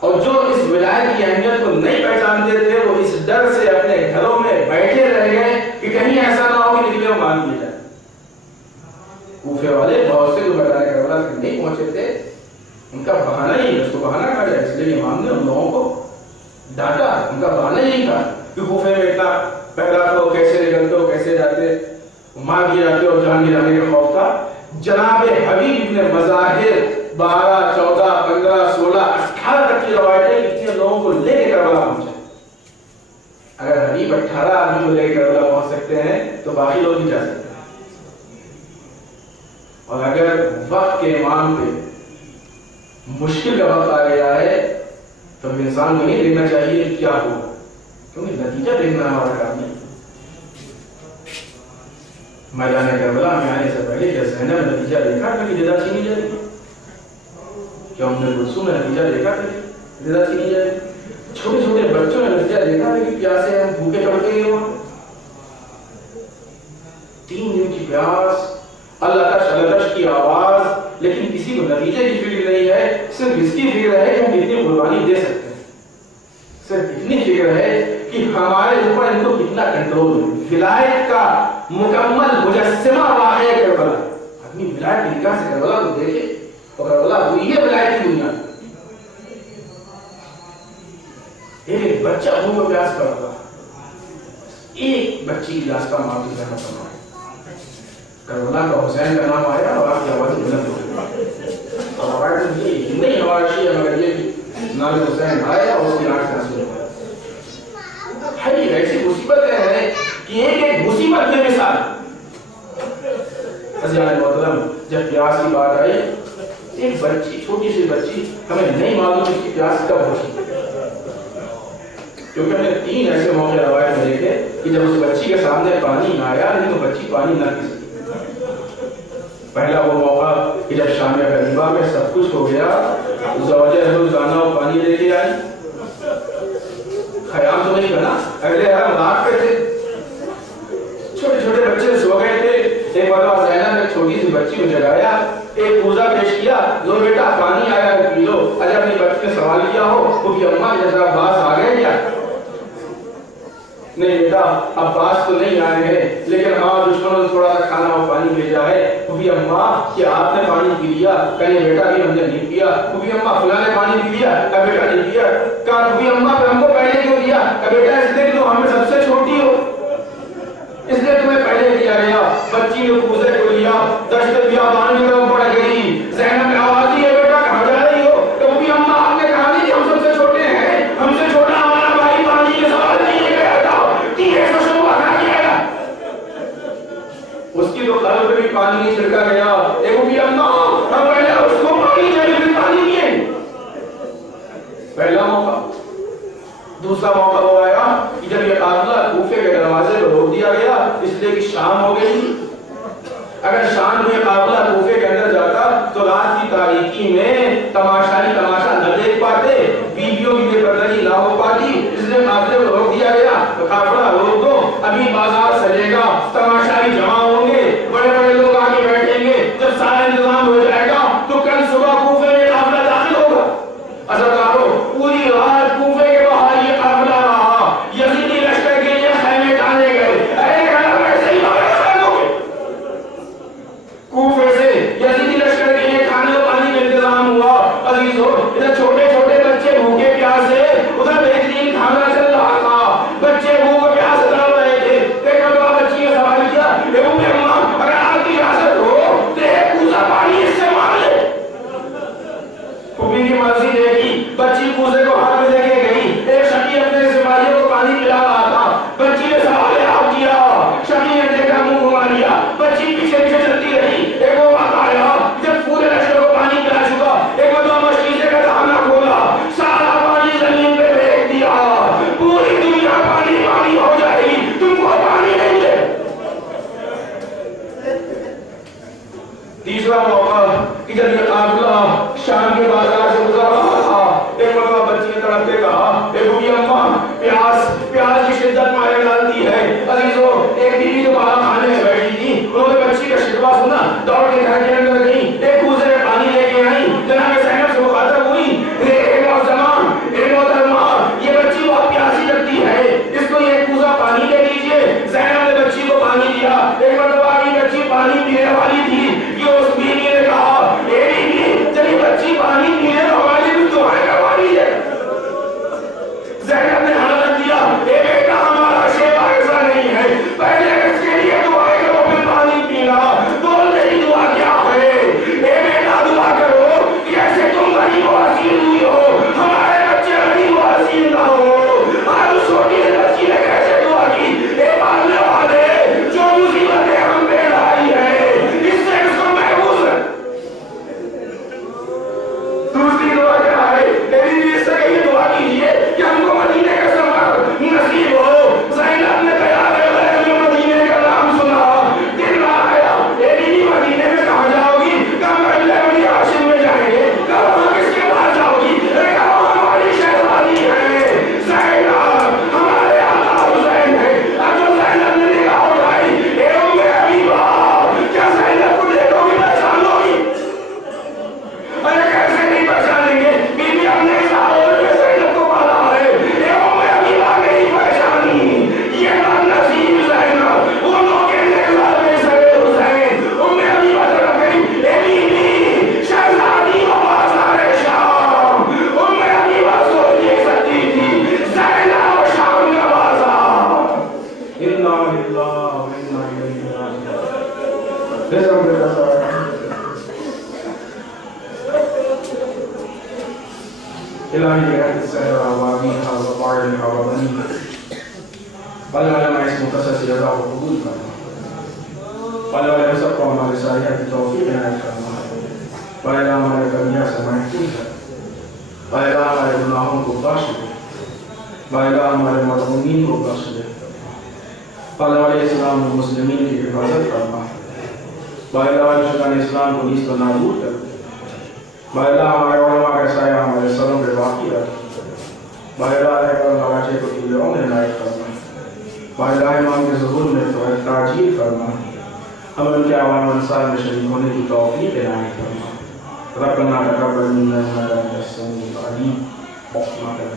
اور جو اس ولایت کی اہمیت کو نہیں پہچانتے تھے وہ اس ڈر سے اپنے گھروں میں بیٹھے رہ گئے کہ کہیں ایسا نہ ہو کہ نکلے وہ مان لیے جائے. کوفے والے بہت سے جو میدان کربلا تک نہیں پہنچے تھے, ان کا بہانہ ہی, اس کو بہانہ کہا جائے, اس لیے امام نے ان لوگوں کو ڈانٹا. ان کا بہانہ یہی تھا کہ کوفے میں اتنا پہلا تو کیسے نکلتے ہو, کیسے جاتے, مار دیے جاتے اور جان گرانے کا خوف تھا. جناب حبیب ابن مظاہر 12, 14, 15, 16, 18 تک کی روایتیں اتنے لوگوں کو لے کے کربلا پہنچے. اگر حبیب 18 آدمی کو لے کے کربلا پہنچ سکتے ہیں تو باقی لوگ بھی جا سکتے ہیں. اور اگر وقت کے امام پہ مشکل کا وقت آ گیا ہے تو انسان کو نہیں دیکھنا چاہیے کیا ہو, کیونکہ نتیجہ دیکھنا ہمارا کام نہیں. میدان کربلا میں آنے سے پہلے کیا زینب نے نتیجہ دیکھا تھا کہ جدا چھینی جائے گی؟ کیا ام کلثوم نے نتیجہ دیکھا تھا کہ جدا چھینی جائے گی؟ چھوٹے چھوٹے بچوں نے نتیجہ دیکھا تھا کہ پیاسے ہم بھوکے تڑپیں گے وہاں. 3 دن کی پیاس, اللہ شلدش کی آواز, لیکن کسی کو نتیجے کی فکر نہیں ہے. صرف اس کی فکر ہے کہ ہم کتنی قربانی دے سکتے ہیں, صرف اتنی فکر ہے کہ ہمارے اوپر ان کو کتنا کنٹرول ہے. ولایت کا مکمل مجسمہ واقعہ کربلا. آدمی ولایت کی نگاہ سے کربلا کو دیکھے تو کربلا ہوئی ہے ولایت کی دنیا. ایک بچہ بھوک و پیاس پڑ رہا, ایک بچی کی لاش کا معافی رحمت فرمائے. کربلا کا حسین کا نام آیا اور آپ کی آواز بلند ہو گئی. اور روایت یہ نہیں ہمارا شیعہ مگر یہ کہ نام حسین آیا اور اس کی آنکھ سے آنسو نکلا. ایسی مصیبتیں ہیں کہ ایک ایک مصیبت میں مثال. عزیزان محترم, جب پیاس کی بات آئی, ایک بچی, چھوٹی سی بچی, ہمیں نہیں معلوم اس کی پیاس کب ہوئی, کیونکہ ہم نے 3 ایسے موقع روایت میں دیکھے کہ جب اس بچی کے سامنے پانی آیا لیکن وہ بچی پانی نہ پی سکی. پہلا وہ موقع کہ جب شام غریبہ میں سب کچھ ہو گیا, زوجہ روزانہ وہ پانی لے کے آئی. خیام تو نہیں کرنا, اگلے حرم رات پہ تھے, چھوٹے چھوٹے بچے سو گئے تھے. ایک مرتبہ زینب نے چھوٹی سی بچی کو جگایا, ایک پوزا پیش کیا, لو بیٹا پانی آیا ہے پی لو. اجب اپنی بچی نے سوال کیا ہو وہ کہ اماں جیسا عباس آ گئے کیا؟ نہیں بیٹا عباس تو نہیں آئے ہیں, لیکن ہاں دشمنوں نے تھوڑا سا کھانا اور پانی بھیجا ہے. وہ بھی اماں کہ آپ نے پانی پی لیا؟ کہیں بیٹا بھی ہم نے نہیں پیا. وہ بھی اماں فلاں نے پانی پی لیا؟ کہا بیٹا نہیں پیا. کہا وہ بھی اماں پھر ہم کو بیٹا اس لیے تو ہمیں سب سے چھوٹی ہو، اس لیے تمہیں پہلے دیا گیا۔ بچی نے کوزے کو لیا، دشت بیابان میں وہ پڑ گئی۔ زینب نے آواز دی، بیٹا کہاں جا رہی ہو؟ تو بھی اماں آپ نے کہا نہیں کہ ہم سب سے چھوٹے ہیں، ہم سے چھوٹا ہمارا بھائی پانی کے سوال نہیں لے گیا تھا، تیرے سے شروع کھا دیا گیا۔ اس کی تو قلب میں بھی پانی نہیں چھڑکا گیا۔ ایک بھی اماں ہم پہلے اس کو پانی دے پھر پانی دیے۔ پہلا موقع۔ دوسرا موقع وہ آیا کہ جب یہ قافلہ کوفے کے دروازے پر روک دیا گیا، اس لیے کہ شام ہو گئی۔ اگر شام میں قافلہ کوفے کے اندر جاتا تو رات کی تاریکی میں تماشا نہ دیکھ پاتے، بیویوں کی بے پردگی نہ ہو پاتی، اس لیے قافلے کو روک دیا گیا۔ تو قافلہ روک دو، ابھی بازار سجے گا، تماشائی جمع ہوں گے، بڑے بڑے لوگ آگے بیٹھیں گے، جب سارا انتظام ہو جائے گا تو کل صبح کوفے میں قافلہ داخل ہوگا۔ عزیزانو، پوری رات کوفے کے باہر یہ قافلہ رہا، یزیدی لشکر کے لیے خیمے ٹانے گئے۔ کوفے سے یزیدی لشکر کے لیے کھانے و پانی کا انتظام ہوا۔ عزیزو، ادھر چھوٹے چھوٹے بچے بھوکے پیاسے، ادھر بہترین کھانا چل رہا تھا، بچے بھوک پیاس تڑپ رہے تھے۔ ایک مرتبہ بچی نے سوال کیا، اے اماں اگر آپ کی اجازت ہو تو ایک کوزہ پانی اس سے مانگ لے۔ پھوپھی کی مرضی دیکھی، بچی کوزے کو ہاتھ میں لے کے گئی۔ ایک شقی اپنے سپاہیوں کو پانی پلا رہا تھا، بچی نے سوال کیا، شقی نے دیکھا منہ گھما لیا، بچی پیچھے پیچھے چلتی رہی۔ ایک وہ وقت آیا جب پورے لشکر کو پانی پلا چکا، ایک مرتبہ مشکیزے کا دہانہ کھولا، سارا پانی زمین پہ پھینک دیا۔ پوری دنیا پانی پانی ہو جائے گی، تم کو پانی نہیں ملے۔ تیسرا موقع کہ جب یہ قافلہ شام کے بازار سے گزر رہا تھا، ایک مرتبہ بچی نے تڑپ کے کہا، اے بوڑھی اماں پیاس کی شدت مارے ڈالتی ہے۔ عزیزو، ایک بیوی تو باہر کھانے میں بیٹھی تھی، انہوں نے بچی کا شکوہ سنا، دوڑ کے گھر کے اندر گئی، ایک کوزے میں پانی لے کے آئی۔ جناب زینب سے مخاطب ہوئی، اے محترمہ، یہ بچی بہت پیاسی لگتی ہے، اس کو یہ کوزہ پانی دے دیجیے۔ زینب نے بچی کو پانی دیا۔ ایک مرتبہ یہ بچی پانی پینے والی تھی کہ اس بیوی نے کہا، اے بیوی جب یہ بچی پانی پینے تو ہماری بھی دعائیں کروا لیجیے۔ زینب نے حضرت دیا، اے بیٹا ہمارا شیوا ایسا نہیں ہے، پہلے اس کے لیے دعائیں کرو پھر پانی پینا۔ بول رہی دعا کیا ہے؟ اے بیٹا دعا کرو کہ ایسے تم غریب و حسین ہوئی ہو، ہمارے بچے غریب و حسین نہ ہو۔ آج اس چھوٹی سی بچی نے کیسے دعا کی، اے ماننے والے جو مصیبتیں ہم پہ لائی ہے اس سے اس کو محفوظ ہے۔ دوسری دعا کیا ہے؟ میری بھی اس سے کہیے دعا کیجیے کہ ہم کو مدینے کا سفر نصیب ہو۔ زینب نے تیار ہے مدینے کا نام سنا، دل آیا، اے بیوی مدینے میں کہاں جاؤ گی؟ کہاں پہلے بنی ہاشم میں جائیں گے، کہاں وہاں کس کے پاس جاؤ گی؟ کہاں ہماری شہزادی ہے زینب، ہمارے آقا حسین ہے۔ اب جو زینب نے نگاہ اٹھائی، اے ام حبیبہ، کیا زینب کو دیکھو گی پہچان لو گی؟ ارے کیسے نہیں پہچانیں گے، بیوی ہم نے سارے میں زینب کو پالا ہے، اے ام حبیبہ نہیں پہچانی، یہ بات نصیب زینب، وہ لوگ کہنے لگا میں سرے حسین۔ ام حبیبہ طرف گئی، اے بیوی شہزادی کو بازار شام۔ ام حبیبہ سوچ نہیں سکتی تھی، زینب شام کا بازار۔ انا للہ و انا الیہ راجعون۔ الہی بحق السحر وعواميها وطاعمها وبنيها بل علم اس مقصص جزاء وقبول فرما بل علم سب کو ہمارے صالحات کی توفیق عنایت فرما بل علم ہمارے کمیاں سے محفوظ ہے بل علم ہمارے گناہوں کو بخش دے بل علم ہمارے مظلومین کو بخش دے بل علم اسلام و مسلمین کی حفاظت فرما بل علم شکان اسلام کو نیست و نابود کر دے بائلہ ہمارے علماء کا سایہ ہمارے سروں پہ باقی رکھ بائلہ ہے کرم حواجے کو طول عمر عنایت فرما بائلہ امام کے ظہور میں تو تاجیل فرما ہم ان کے عوام انصار میں شریک ہونے کی توفیق عنایت فرما ربنا تقبل منا انک انت السمیع العلیم وتب علینا